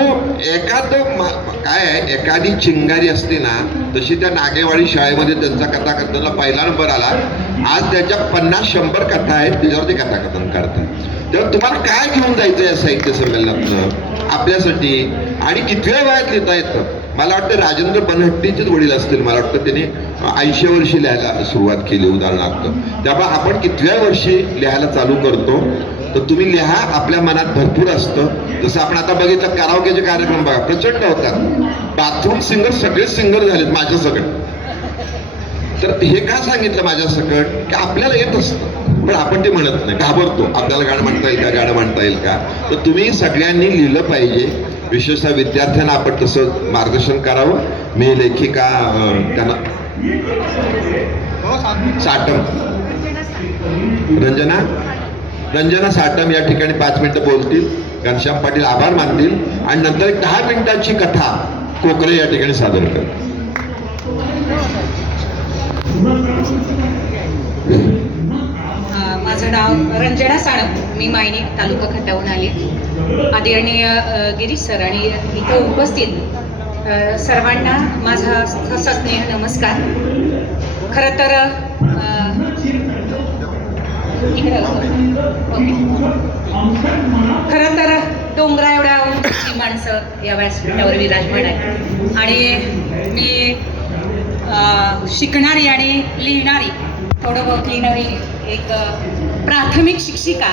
काय आहे, एखादी चिंगारी असते ना, तशी त्या नागेवाडी शाळेमध्ये त्यांचा कथाकथनला पहिला नंबर आला. आज त्याच्या 50-100 कथा आहेत, त्याच्यावरती कथाकथन करतात. तेव्हा तुम्हाला काय घेऊन जायचं या साहित्य संमेलनातनं आपल्यासाठी, आणि कितव्या वयात लिहिता येतं. मला वाटतं राजेंद्र बनहट्टीचेच वडील असतील, मला वाटतं त्यांनी 80 वर्षी लिहायला सुरुवात केली उदाहरणार्थ. त्यामुळे आपण कितव्या वर्षी लिहायला चालू करतो तर तुम्ही लिहा, आपल्या मनात भरपूर असतं. जसं आपण आता बघितलं कराओकेचे कार्यक्रम बघा, प्रचंड होतात. बाथरूम सिंगर सगळेच सिंगर झालेत माझ्या सकट. तर हे का सांगितलं माझ्या सकट की आपल्याला येत असतं पण आपण ते म्हणत नाही, घाबरतो. आपल्याला गाणं म्हणता येईल का, गाणं म्हणता येईल का. तर तुम्ही सगळ्यांनी लिहिलं पाहिजे. विशेषतः विद्यार्थ्यांना आपण तसं मार्गदर्शन करावं. मी लेखिका त्यांना साटम. रंजना साटम या ठिकाणी 5 मिनिटं बोलतील. घनश्याम पाटील आभार मानतील आणि नंतर एक 10 मिनिटांची कथा कोकरे या ठिकाणी सादर करतील. माझं नाव रंजना साळम, मी मायनी तालुका खटावून आले. आदरणीय गिरीश सर आणि इथं उपस्थित सर्वांना माझा सस्नेह नमस्कार. खरं तर डोंगरा एवढ्या उंचीची माणसं या व्यासपीठावर विराजमान आहे आणि मी शिकणारी आणि लिहिणारी, थोडं बहुत लिहिणारी एक प्राथमिक शिक्षिका,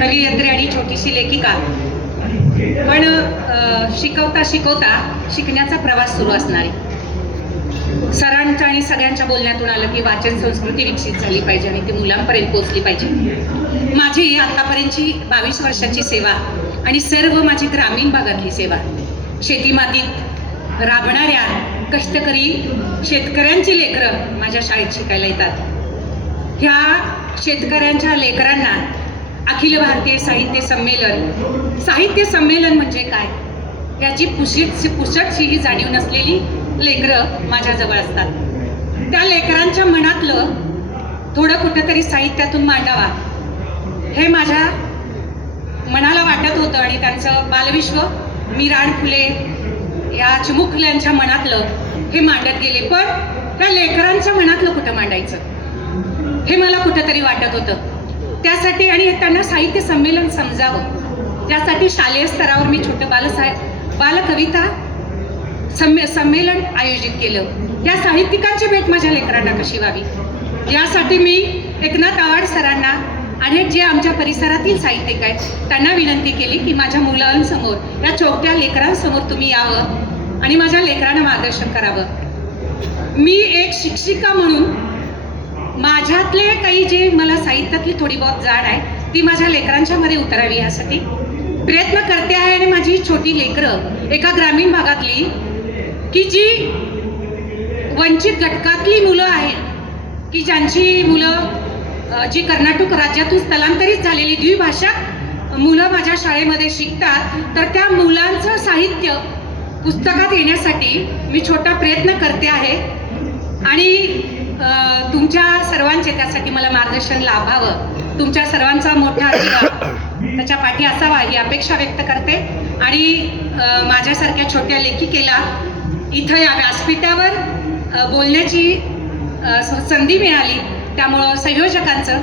कवयित्री आणि छोटीशी लेखिका. पण शिकवता शिकवता शिकण्याचा प्रवास सुरू असणारी. सरांच्या आणि सगळ्यांच्या बोलण्यातून आलं की वाचन संस्कृती विकसित झाली पाहिजे आणि ती मुलांपर्यंत पोहोचली पाहिजे. माझी आतापर्यंतची 22 वर्षाची सेवा आणि सर्व माझी ग्रामीण भागातली सेवा, शेतीमातीत राबणाऱ्या कष्टकरी शेतकऱ्यांची लेकरं माझ्या शाळेत शिकायला येतात. ह्या शेतकऱ्यांच्या लेकरांना अखिल भारतीय साहित्य संमेलन म्हणजे काय याची पुसटशी ही जाणीव नसलेली लेकरं माझ्याजवळ असतात. त्या लेकरांच्या मनातलं थोडं कुठंतरी साहित्यातून मांडावा हे माझ्या मनाला वाटत होतं आणि त्यांचं बालविश्व मीराण फुले या चिमुकल्यांच्या मनातलं हे मांडत गेले. पण त्या लेकरांच्या मनातलं कुठं मांडायचं हे मला कुठंतरी वाटत होतं. त्यासाठी आणि त्यांना साहित्य संमेलन समजावं त्यासाठी शालेय स्तरावर मी छोटं बालकविता संमेलन आयोजित केलं. या साहित्यिकांची भेट माझ्या लेकरांना कशी व्हावी यासाठी मी एकनाथ आवाड सरांना आणि जे आमच्या परिसरातील साहित्यिक आहेत त्यांना विनंती केली की माझ्या मुलांसमोर, या छोट्या लेकरांसमोर तुम्ही यावं आणि माझ्या लेकरांना मार्गदर्शन करावं. मी एक शिक्षिका म्हणून माझ्यातले काही जे मला साहित्यातली थोडी बहुत जाण आहे ती माझ्या लेकरांच्या मध्ये उतरावी यासाठी प्रयत्न करते आहे. आणि माझी छोटी लेकरं एका ग्रामीण भागातली की जी वंचित घटकातली मुलं आहेत की ज्यांची मुलं जी कर्नाटक राज्यातून स्थलांतरित झालेली द्विभाषा मुलं माझ्या शाळेमध्ये शिकतात, तर त्या मुलांचं साहित्य पुस्तकात येण्यासाठी मी छोटा प्रयत्न करते आहे. आणि तुमच्या सर्वांचे त्यासाठी मला मार्गदर्शन लाभावं, तुमच्या सर्वांचा मोठा त्याच्या पाठी असावा ही अपेक्षा व्यक्त करते. आणि माझ्यासारख्या छोट्या लेखिकेला इथं या व्यासपीठावर बोलण्याची संधी मिळाली त्यामुळं संयोजकांचं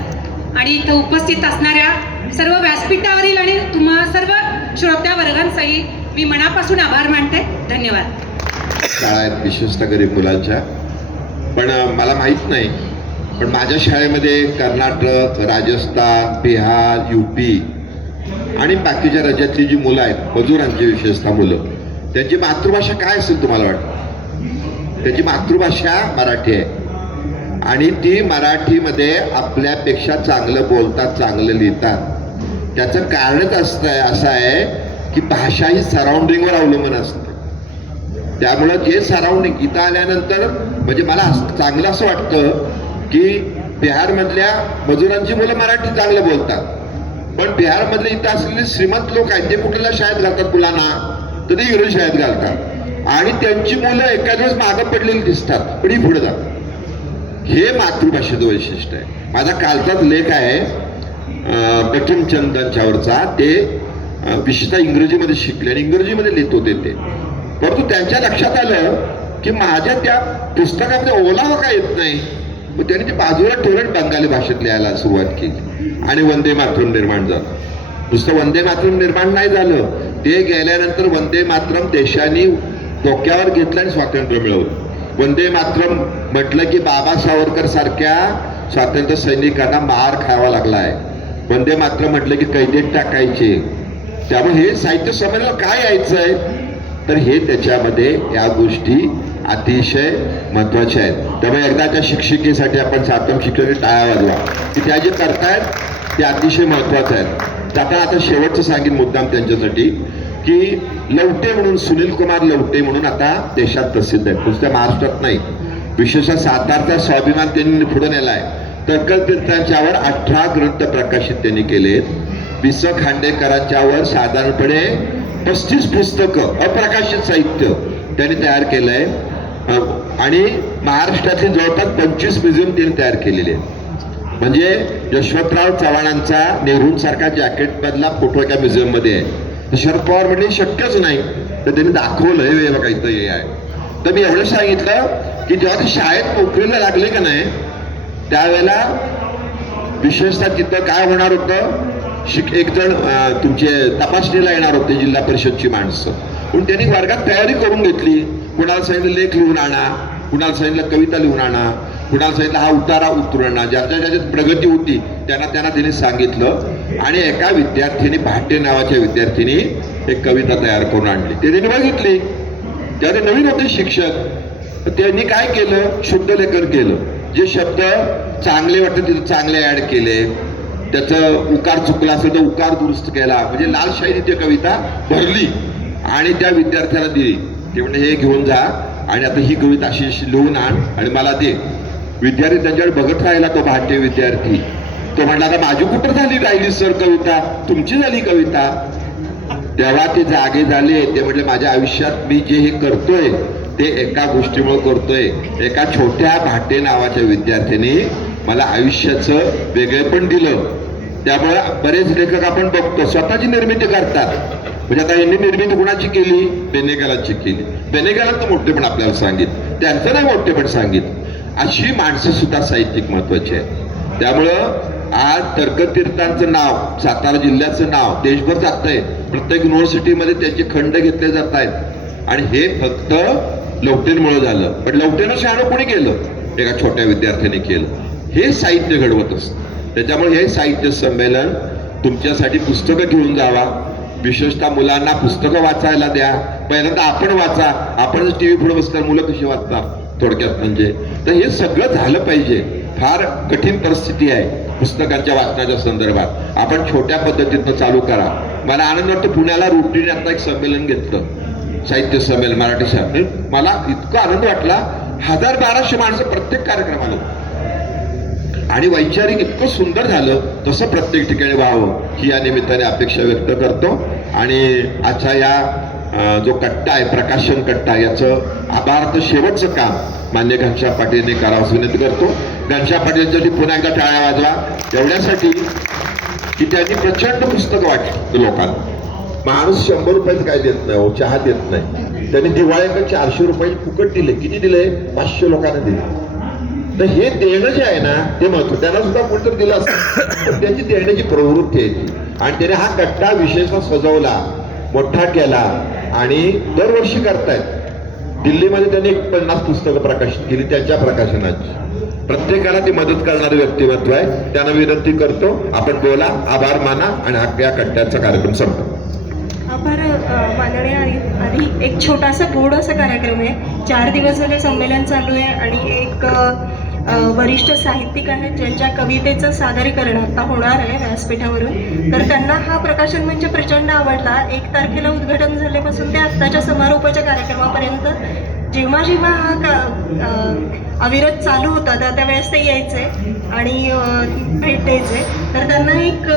आणि इथं उपस्थित असणाऱ्या सर्व व्यासपीठावरील आणि तुम्हा सर्व श्रोत्या वर्गांचाही मी मनापासून आभार मानते. धन्यवाद. शाळा आहेत विशेषतः गरीब मुलांच्या, पण मला माहीत नाही, पण माझ्या शाळेमध्ये कर्नाटक, राजस्थान, बिहार, UP आणि बाकीच्या राज्यातली जी मुलं आहेत, मजुरांची विशेषतः मुलं, त्यांची मातृभाषा काय असेल तुम्हाला वाटतं? त्याची मातृभाषा मराठी आहे आणि ती मराठीमध्ये आपल्यापेक्षा चांगलं बोलतात, चांगलं लिहितात. त्याचं कारणच असं आहे की भाषा ही सराउंडिंगवर अवलंबून असते. त्यामुळं जे सराउंडिंग इथं आल्यानंतर म्हणजे मला चांगलं असं वाटतं की बिहारमधल्या मजुरांची मुलं मराठी चांगलं बोलतात, पण बिहारमधले इथं असलेले श्रीमंत लोक आहेत ते कुठल्या शाळेत घालतात मुलांना, तर ते इंग्रजी शाळेत घालतात आणि त्यांची मुलं एखाद्या वेळेस मागं पडलेली दिसतात पण ही पुढे जातात. हे मातृभाषेचं वैशिष्ट्य आहे. माझा कालचाच लेख आहे बंकिमचंदांच्यावरचा, ते विशेषतः इंग्रजीमध्ये शिकले आणि इंग्रजीमध्ये लिहित होते ते, परंतु त्यांच्या लक्षात आलं की माझ्या त्या पुस्तकामध्ये ओलावा का येत नाही, मग त्यांनी ते बाजूला ठेवून बंगाली भाषेत लिहायला सुरुवात केली आणि वंदे मातरम निर्माण झालं. नुसतं वंदे मातरम निर्माण नाही झालं, ते गेल्यानंतर वंदे मातरम देशाने डोक्यावर घेतलं आणि स्वातंत्र्य मिळवलं. वंदे मातरम म्हटलं की बाबा सावरकर सारख्या स्वातंत्र्य सैनिकांना मार खावा लागला आहे. वंदे मातरम म्हटलं की कैदेत टाकायचे. त्यामुळे हे साहित्य संमेलनाला काय यायचं आहे, तर हे त्याच्यामध्ये या गोष्टी अतिशय महत्वाच्या आहेत. त्यामुळे एकदा त्या शिक्षिकेसाठी आपण सातम शिक्षकांनी टाळ्या वाजवा की त्या जे करतायत ते अतिशय महत्वाचं आहे. आता शेवटचं सांगेन मुद्दाम त्यांच्यासाठी की लवटे म्हणून, सुनील कुमार लवटे म्हणून आता देशात प्रसिद्ध आहेत, नुसत्या महाराष्ट्रात नाही, विशेषतः सातारचा स्वाभिमान त्यांनी पुढे नेलाय. तर्कतीर्थांच्यावर 18 ग्रंथ प्रकाशित त्यांनी केलेत. वि स खांडेकरांच्यावर साधारणपणे 35 पुस्तकं अप्रकाशित साहित्य त्यांनी तयार केलंय. आणि महाराष्ट्रातील जवळपास 25 म्युझियम त्यांनी तयार केलेले आहेत. म्हणजे यशवंतराव चव्हाणांचा नेहरूंसारखा जॅकेटमधला फोटो एका म्युझियम मध्ये आहे. शरद पवार म्हणजे शक्यच नाही, तर त्यांनी दाखवलं हे बघा इथं हे आहे. तर मी एवढं सांगितलं की जेव्हा ते शाळेत नोकरीला लागले का नाही त्यावेळेला विशेषतः तिथं काय होणार होतं, एक जण तुमचे तपासणीला येणार होते जिल्हा परिषदची माणसं, पण त्यांनी वर्गात तयारी करून घेतली. कुणाला सांगितलं लेख लिहून आणा, कुणाला सांगितलं कविता लिहून आणा, कुणाला सांगितलं हा उतारा उतरून आणा. ज्याच्यात प्रगती होती त्यांना त्यांनी सांगितलं. आणि एका विद्यार्थ्यांनी भाटे नावाच्या विद्यार्थ्यांनी एक कविता तयार करून आणली. ते त्यांनी बघितली. त्याने नवीन होते शिक्षक, त्यांनी काय केलं, शुद्ध लेखन केलं. जे शब्द चांगले वाटते तिथे चांगले ऍड केले, त्याचं उकार चुकला असेल तर उकार दुरुस्त केला. म्हणजे लाल शाहीने ती कविता भरली आणि त्या विद्यार्थ्याला दिली. ते म्हणजे हे घेऊन जा आणि आता ही कविता अशी लिहून आण आणि मला दे. विद्यार्थी त्यांच्याकडे बघत राहिला, तो भाट्य विद्यार्थी. तो म्हणला आता माझी कुठं झाली राहिली सर कविता, तुमची झाली कविता. तेव्हा ते जागे झाले. ते म्हटले माझ्या आयुष्यात मी जे हे करतोय ते एका गोष्टीमुळे करतोय. एका छोट्या भाटे नावाच्या विद्यार्थ्याने मला आयुष्याचं वेगळेपण दिलं. त्यामुळे बरेच लेखक आपण बघतो स्वतःची निर्मिती करतात. म्हणजे आता यांनी निर्मिती कुणाची केली, बेनेगलाची केली. बेनेगलाचं मोठेपण आपल्याला सांगित, त्यांचं नाही मोठेपण सांगित. अशी माणसं सुद्धा साहित्यिक महत्वाची आहे. त्यामुळं आज तर्कतीर्थांचं नाव, सातारा जिल्ह्याचं नाव देशभर जातंय. प्रत्येक युनिव्हर्सिटीमध्ये त्याचे खंड घेतले जात आहेत. आणि हे फक्त लवटेंमुळे झालं. पण लवटेनं शहाणं कोणी केलं, एका छोट्या विद्यार्थ्याने केलं. हे साहित्य घडवत असतं. त्याच्यामुळे हे साहित्य संमेलन तुमच्यासाठी पुस्तकं घेऊन जावा. विशेषतः मुलांना पुस्तकं वाचायला द्या. पहिल्यांदा आपण वाचा. आपण टीव्ही पुढे बसतात, मुलं कशी वाचतात थोडक्यात म्हणजे. तर हे सगळं झालं पाहिजे. फार कठीण परिस्थिती आहे पुस्तकांच्या वाचनाच्या संदर्भात. आपण छोट्या पद्धतीनं चालू करा. मला आनंद वाटतो, पुण्याला रोटरीने आता एक संमेलन घेतलं, साहित्य संमेलन मराठी साहित्य. मला इतका आनंद वाटला. 1000-1200 माणसं प्रत्येक कार्यक्रमाला. आणि वैचारिक इतकं सुंदर झालं. तसं प्रत्येक ठिकाणी व्हावं ही या निमित्ताने अपेक्षा व्यक्त करतो. आणि आजच्या या जो कट्टा आहे, प्रकाशन कट्टा, याचं आभाराचं शेवटचं काम मान्य घनश्याम पाटीलने करावं विनंती करतो. घनश्याम पाटीलसाठी पुन्हा एकदा टाळ्या वाजवा एवढ्यासाठी की त्यांनी प्रचंड पुस्तकं वाटली लोकांना. माणूस 100 रुपयाचं काय देत नाही हो, चहा देत नाही. त्यांनी दिवाळीकडे 400 रुपये फुकट दिले. किती दिले, 500 लोकांना दिले. तर हे देणं जे आहे ना ते महत्व. त्यांना सुद्धा कोणतरी दिलं असतं, पण त्याची देण्याची प्रवृत्ती आहे ती. आणि त्याने हा कट्टा विशेषतः सजवला, मोठा केला आणि दरवर्षी करतायत. दिल्लीमध्ये त्यांनी 50 पुस्तकं प्रकाशित केली त्यांच्या प्रकाशनाची. प्रत्येकाला ती मदत करणारे व्यक्तिमत्व आहे. त्यांना विनंती करतो आपण बोला, आभार माना आणि या कट्ट्याचा कार्यक्रम संपतो. आभार मानण्याआधी एक छोटासा गोड असा कार्यक्रम आहे. 4 दिवस झाले संमेलन चालू आहे आणि एक वरिष्ठ साहित्यिक आहेत ज्यांच्या कवितेचं सादरीकरण आता होणार आहे व्यासपीठावरून. तर त्यांना हा प्रकाशन म्हणजे प्रचंड आवडला. 1 तारखेला उद्घाटन झाल्यापासून ते आत्ताच्या समारोपाच्या कार्यक्रमापर्यंत जेव्हा जेव्हा हा अविरत चालू होता त्यावेळेस ते यायचे आणि भेट द्यायचे. तर त्यांना एक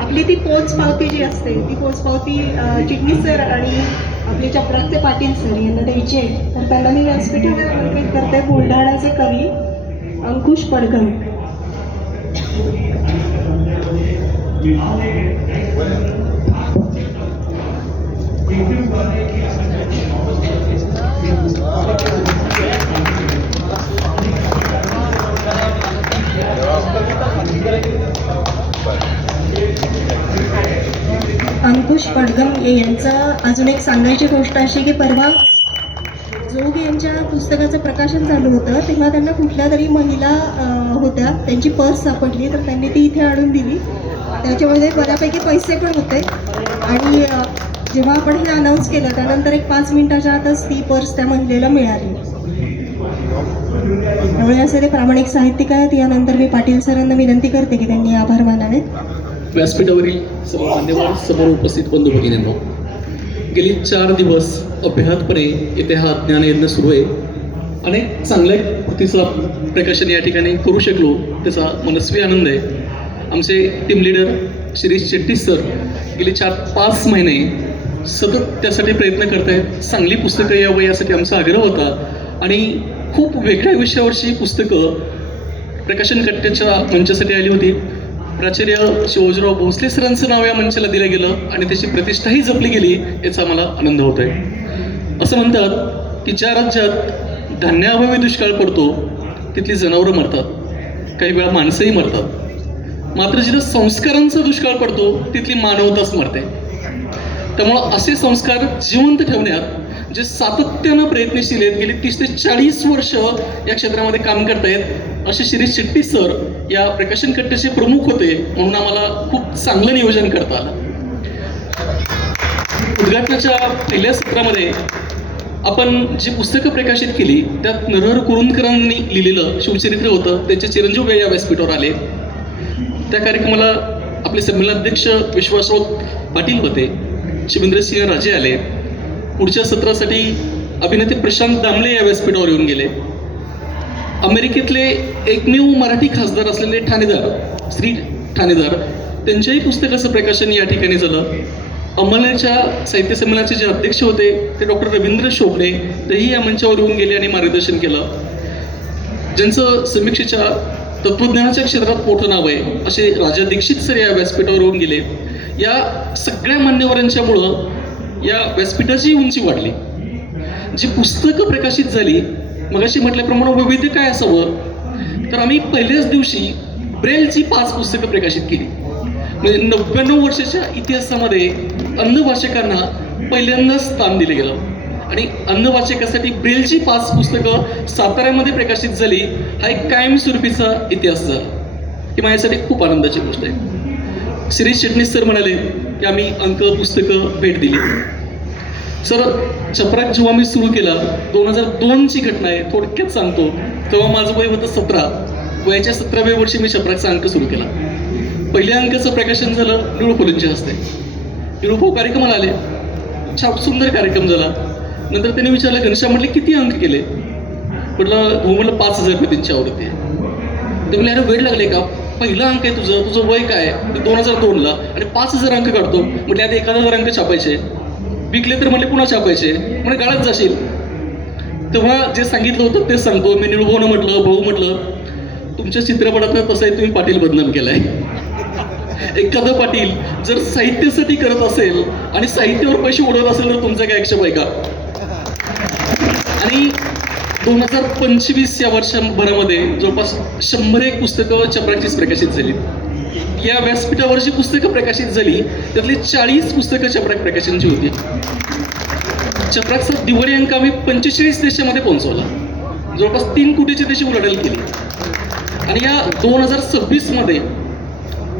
आपली ती पोचपावती जी असते ती पोचपावती चिटणीस सर आणि आपले चपराकचे पाटील सर यांना द्यायची आहे. तर त्यांना मी व्यासपीठावर आमंत्रित करते. बुलढाण्याचे कवी अंकुश पडघम. अंकुश पडघम यांचं अजून एक सांगायची गोष्ट अशी की परवा जोग यांच्या पुस्तकाचं प्रकाशन चालू होतं तेव्हा त्यांना कुठल्या तरी महिला होत्या, त्यांची पर्स सापडली तर त्यांनी ती इथे आणून दिली. त्याच्यामध्ये बऱ्यापैकी पैसे पण होते. आणि जेव्हा आपण हे अनाऊन्स केलं त्यानंतर एक 5 मिनिटाच्या आतच ती पर्स त्या महिलेला मिळाली. त्यामुळे असे ते प्रामाणिक साहित्यिक आहेत. यानंतर मी पाटील सरांना विनंती करते की त्यांनी आभार मानावेत. व्यासपीठावरील सर्व मान्यवर, समोर उपस्थित बंधू भगिनींनो, गेली 4 दिवस अभ्यासपणे इथे हा ज्ञानयज्ञ सुरू आहे. अनेक चांगल्या कृतीचं प्रकाशन या ठिकाणी करू शकलो त्याचा मनस्वी आनंद आहे. आमचे team leader Shirish Shetty sir गेली 4-5 महिने सतत त्यासाठी प्रयत्न करत आहेत. चांगली पुस्तकं यावं यासाठी आमचा आग्रह होता आणि खूप वेगळ्या विषयावरची पुस्तकं प्रकाशन कट्ट्याच्या मंचासाठी आली होती. प्राचार्य शिवाजीराव भोसले सरांचं नाव या मंचाला दिलं गेलं आणि त्याची प्रतिष्ठाही जपली गेली याचा मला आनंद होत आहे. असं म्हणतात की ज्या राज्यात धान्याअभावी दुष्काळ पडतो तिथली जनावरं मरतात, काही वेळा माणसंही मरतात, मात्र जिथं संस्कारांचा दुष्काळ पडतो तिथली मानवताच मरते. त्यामुळं असे संस्कार जिवंत ठेवण्यात जे सातत्यानं प्रयत्नशील आहेत, गेली 30 ते 40 वर्ष या क्षेत्रामध्ये काम करतायत असे शिरीष शेट्टी सर या प्रकाशन कट्ट्याचे प्रमुख होते, म्हणून आम्हाला खूप चांगलं नियोजन करता आलं. उद्घाटनाच्या पहिल्या सत्रामध्ये आपण जी पुस्तकं प्रकाशित केली त्यात नरहर कुरुंदकरांनी लिहिलेलं शिवचरित्र होतं. त्यांचे चिरंजीव या व्यासपीठावर आले. त्या कार्यक्रमाला आपले संमेलनाध्यक्ष विश्वासराव पाटील होते, शिवेंद्रसिंह राजे आले. पुढच्या सत्रासाठी अभिनेते प्रशांत दामले या व्यासपीठावर येऊन गेले. अमेरिकेतले एकमेव मराठी खासदार असलेले ठाणेदार श्री ठाणेदार त्यांच्याही पुस्तकाचं प्रकाशन या ठिकाणी झालं. अंमलनेरच्या साहित्य संमेलनाचे जे अध्यक्ष होते ते डॉक्टर रवींद्र शोभणे, तेही या मंचावर येऊन गेले आणि मार्गदर्शन केलं. ज्यांचं समीक्षेच्या तत्त्वज्ञानाच्या क्षेत्रात मोठं नाव आहे असे राजा दीक्षित सर या व्यासपीठावर येऊन गेले. या सगळ्या मान्यवरांच्यामुळं या व्यासपीठाची उंची वाढली. जी पुस्तकं प्रकाशित झाली, मगाशी म्हटल्याप्रमाणे वैविध्य काय असावं, तर आम्ही पहिल्याच दिवशी ब्रेलची 5 पुस्तकं प्रकाशित केली. म्हणजे 99 वर्षाच्या इतिहासामध्ये अंध भाषिकांना पहिल्यांदाच स्थान दिलं गेलं आणि अंध भाषिकासाठी ब्रेलची 5 पुस्तकं साताऱ्यामध्ये प्रकाशित झाली. हा एक कायमस्वरूपीचा इतिहास झाला. ही माझ्यासाठी खूप आनंदाची गोष्ट आहे. शिरीष शेट्टी सर म्हणाले की आम्ही अंक पुस्तकं भेट दिली. सर, चपराक जेव्हा मी सुरू केला 2002ची घटना आहे, थोडक्यात सांगतो. तेव्हा माझं वय होतं 17. वयाच्या 17व्या वर्षी मी चपराकचा अंक सुरू केला. पहिल्या अंकाचं प्रकाशन झालं निळूफुलेंच्या हस्ते. निळूभाऊ कार्यक्रमाला आले, छान सुंदर कार्यक्रम झाला. नंतर त्यांनी विचारलं, घनश्याम म्हटले किती अंक केले? म्हटलं भाऊ, म्हटलं 5000 रुपये त्यांची आवडते. ते म्हटले अरे वेळ लागले का? पहिला अंक आहे तुझं वय काय? 2002ला आणि 5000 अंक काढतो. म्हटले आता 1000 अंक छापायचे, विकले तर म्हटले पुन्हा छापायचे, म्हणजे गाळात जाशील. तेव्हा जे सांगितलं होतं तेच सांगतो मी. निळूभाऊनं म्हटलं, भाऊ म्हटलं तुमच्या चित्रपटातनं तसंही तुम्ही पाटील बदनाम केलाय. एखादं पाटील जर साहित्यासाठी करत असेल आणि साहित्यावर पैसे उडवत असेल तर तुमचा काय आक्षेप आहे का? आणि 2025 या वर्षभरामध्ये जवळपास 101 पुस्तकं चपराकचीच प्रकाशित झाली. या व्यासपीठावर जी पुस्तकं प्रकाशित झाली त्यातली 40 पुस्तकं चपराक प्रकाशनची होती. चपराकचा दिवाळी अंक आम्ही 45 देशामध्ये पोहोचवला. जवळपास 3 कोटीची त्याची उलाढाल केली. आणि या 2026 मध्ये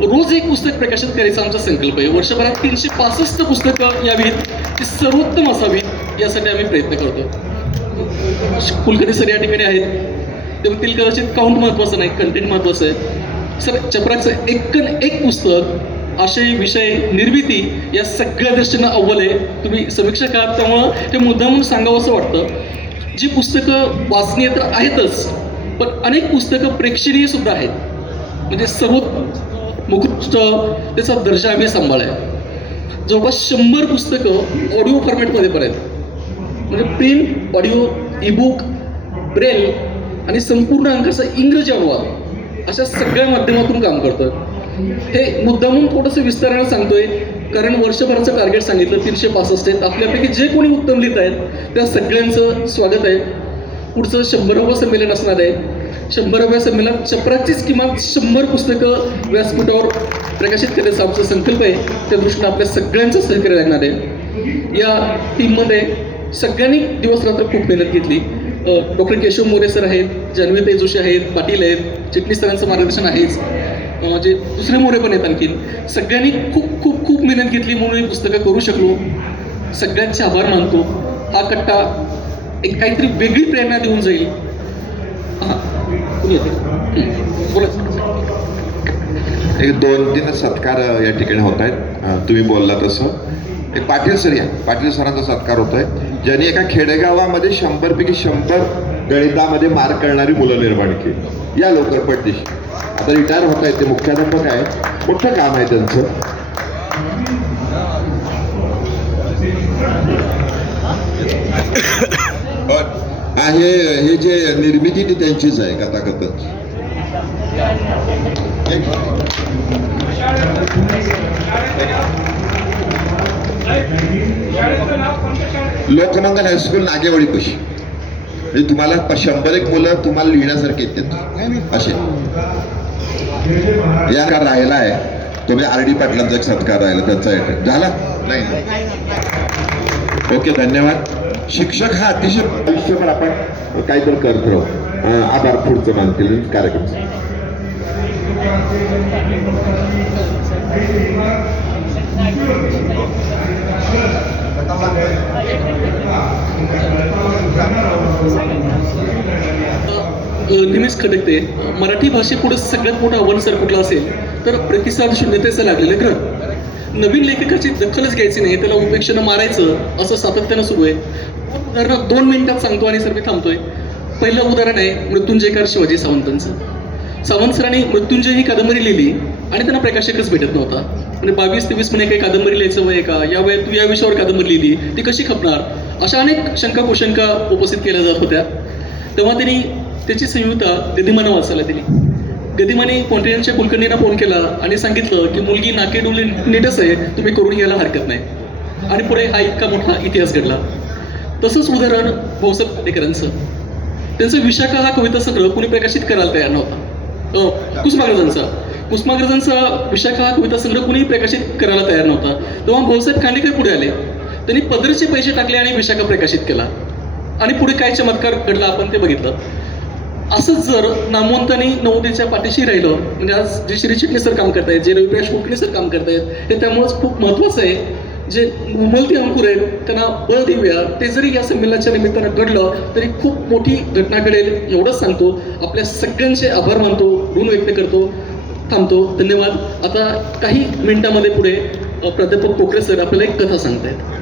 रोज एक पुस्तक प्रकाशित करायचा आमचा संकल्प आहे. वर्षभरात 365 पुस्तकं यावीत, ती सर्वोत्तम असावीत यासाठी आम्ही प्रयत्न करतो. कुलकर्णी सर या ठिकाणी आहेत, ते म्हणतील कदाचित काउंट महत्त्वाचं नाही, कंटेंट महत्त्वाचं आहे. सर, चपराकचं एक पुस्तक आशय, विषय, निर्मिती या सगळ्या दृष्टीनं अव्वल आहे. तुम्ही समीक्षक आहात त्यामुळं ते मुद्दामून सांगावं असं वाटतं. जी पुस्तकं वाचनीय तर आहेतच, पण अनेक पुस्तकं प्रेक्षणीय सुद्धा आहेत. म्हणजे सर्वोत्कृष्ट त्याचा दर्जा आम्ही सांभाळाय. जवळपास 100 पुस्तकं ऑडिओ फॉर्मॅटमध्ये पण आहेत. म्हणजे प्रिंट, ऑडिओ, ईबुक, ब्रेल आणि संपूर्ण अंकाचा इंग्रजी अनुवाद अशा सगळ्या माध्यमातून काम करतं. हे मुद्दामून थोडंसं विस्तारानं सांगतोय कारण वर्षभराचं टार्गेट सांगितलं 365 आहेत. आपल्यापैकी जे कोणी उत्तम लिहित आहेत त्या सगळ्यांचं स्वागत आहे. पुढचं 100वं संमेलन असणार आहे. 100व्या संमेलनात चपराकचीच किमान 100 पुस्तकं व्यासपीठावर प्रकाशित करण्याचा आमचा संकल्प आहे. त्या दृष्टीनं आपल्या सगळ्यांचं सहकार्य लागणार आहे. या टीममध्ये सगळ्यांनी दिवस रात्र खूप मेहनत घेतली. डॉक्टर केशव मोरे सर आहेत, जान्हवीताई जोशी आहेत, पाटील आहेत, चिटणीस सरांचं मार्गदर्शन आहेच, जे दुसरे मोरे पण आहेत. आणखीन सगळ्यांनी खूप खूप खूप मेहनत घेतली म्हणून ही पुस्तकं करू शकलो. सगळ्यांचे आभार मानतो. हा कट्टा एक काहीतरी वेगळी प्रेरणा देऊन जाईल. बोला. एक 2-3 सत्कार या ठिकाणी होत आहेत. तुम्ही बोलला तसं एक पाटील सर, या पाटील सरांचा सत्कार होत आहे, ज्यांनी एका खेडेगावामध्ये 100 पैकी 100 गणितामध्ये मार्क करणारी मुलं निर्माण केली. या लवकर पटदिशी. आता रिटायर होत आहेत ते मुख्याध्यापक आहेत, मोठं काम आहे त्यांचं. हे जे निर्मिती ती त्यांचीच आहे कथाकथन. लोकमंगल हायस्कूल नागेवाडी पशी. म्हणजे तुम्हाला 100 मुलं तुम्हाला लिहिण्यासारखे येतात असे. या का राहिला आहे तुम्ही RD पाटलांचा एक सत्कार राहिला त्यांचा एक झाला नाही. ओके, धन्यवाद. शिक्षक हा अतिशय आयुष्यभर आपण काहीतरी करत राहू. आभार. पुढचं मानतील कार्यक्रम. नेहमीच खटकते मराठी भाषेपुढे सगळ्यात मोठं आव्हान जर कुठलं असेल तर प्रतिसाद शून्यतेचं लागलेलं ग्रह. नवीन लेखकाची दखलच घ्यायची नाही, त्याला उपेक्षेनं मारायचं असं सातत्यानं सुरू आहे. उदाहरण 2 मिनिटात सांगतो आणि सर मी थांबतोय. पहिलं उदाहरण आहे मृत्युंजयकार शिवाजी सावंतांचं. सावंत सरांनी मृत्युंजय ही कादंबरी लिहिली आणि त्यांना प्रकाशकच भेटत नव्हता. म्हणजे 22-23 महिने काही कादंबरी लिहायचं वय का, या वयात तू या विषयावर कादंबरी लिहिली ती कशी खपणार, अशा अनेक शंका कुशंका उपस्थित केल्या जात होत्या. तेव्हा त्यांनी त्याची संयुक्ता गदिमानं वाचायला दिली. गदिमाने कॉन्टिनेंटच्या कुलकर्णींना फोन केला आणि सांगितलं की मुलगी नाकेडोली नीटच आहे, तुम्ही करून घ्यायला हरकत नाही. आणि पुढे हा इतका मोठा इतिहास घडला. तसंच उदाहरण भाऊसाहेब खांडेकरांचं. त्यांचं विशाखा हा कविता संग्रह कोणी प्रकाशित करायला तयार नव्हता. कुसुमाग्रजांचा विशाखा हा कविता संग्रह कोणी प्रकाशित करायला तयार नव्हता. तेव्हा भाऊसाहेब खांडेकर पुढे आले. त्यांनी पदरचे पैसे टाकले आणि विशाखा प्रकाशित केला. आणि पुढे काय चमत्कार घडला आपण ते बघितलं. असंच जर नामवंतांनी नवोदयच्या पाठीशी राहिलं, म्हणजे आज जे श्री चिटणीस सर काम करतायत, जे रविप्रकाश कोकणे सर काम करतायत, हे त्यामुळेच खूप महत्त्वाचं आहे. जे उमलते अंकुर आहेत त्यांना बळ देऊया. ते जरी या संमेलनाच्या निमित्तानं घडलं तरी खूप मोठी घटना घडेल एवढंच सांगतो. आपल्या सगळ्यांचे आभार मानतो, ऋण व्यक्त करतो, थांबतो. धन्यवाद. आता काही मिनिटांमध्ये पुढे प्राध्यापक कोकरे सर आपल्याला एक कथा सांगतायत.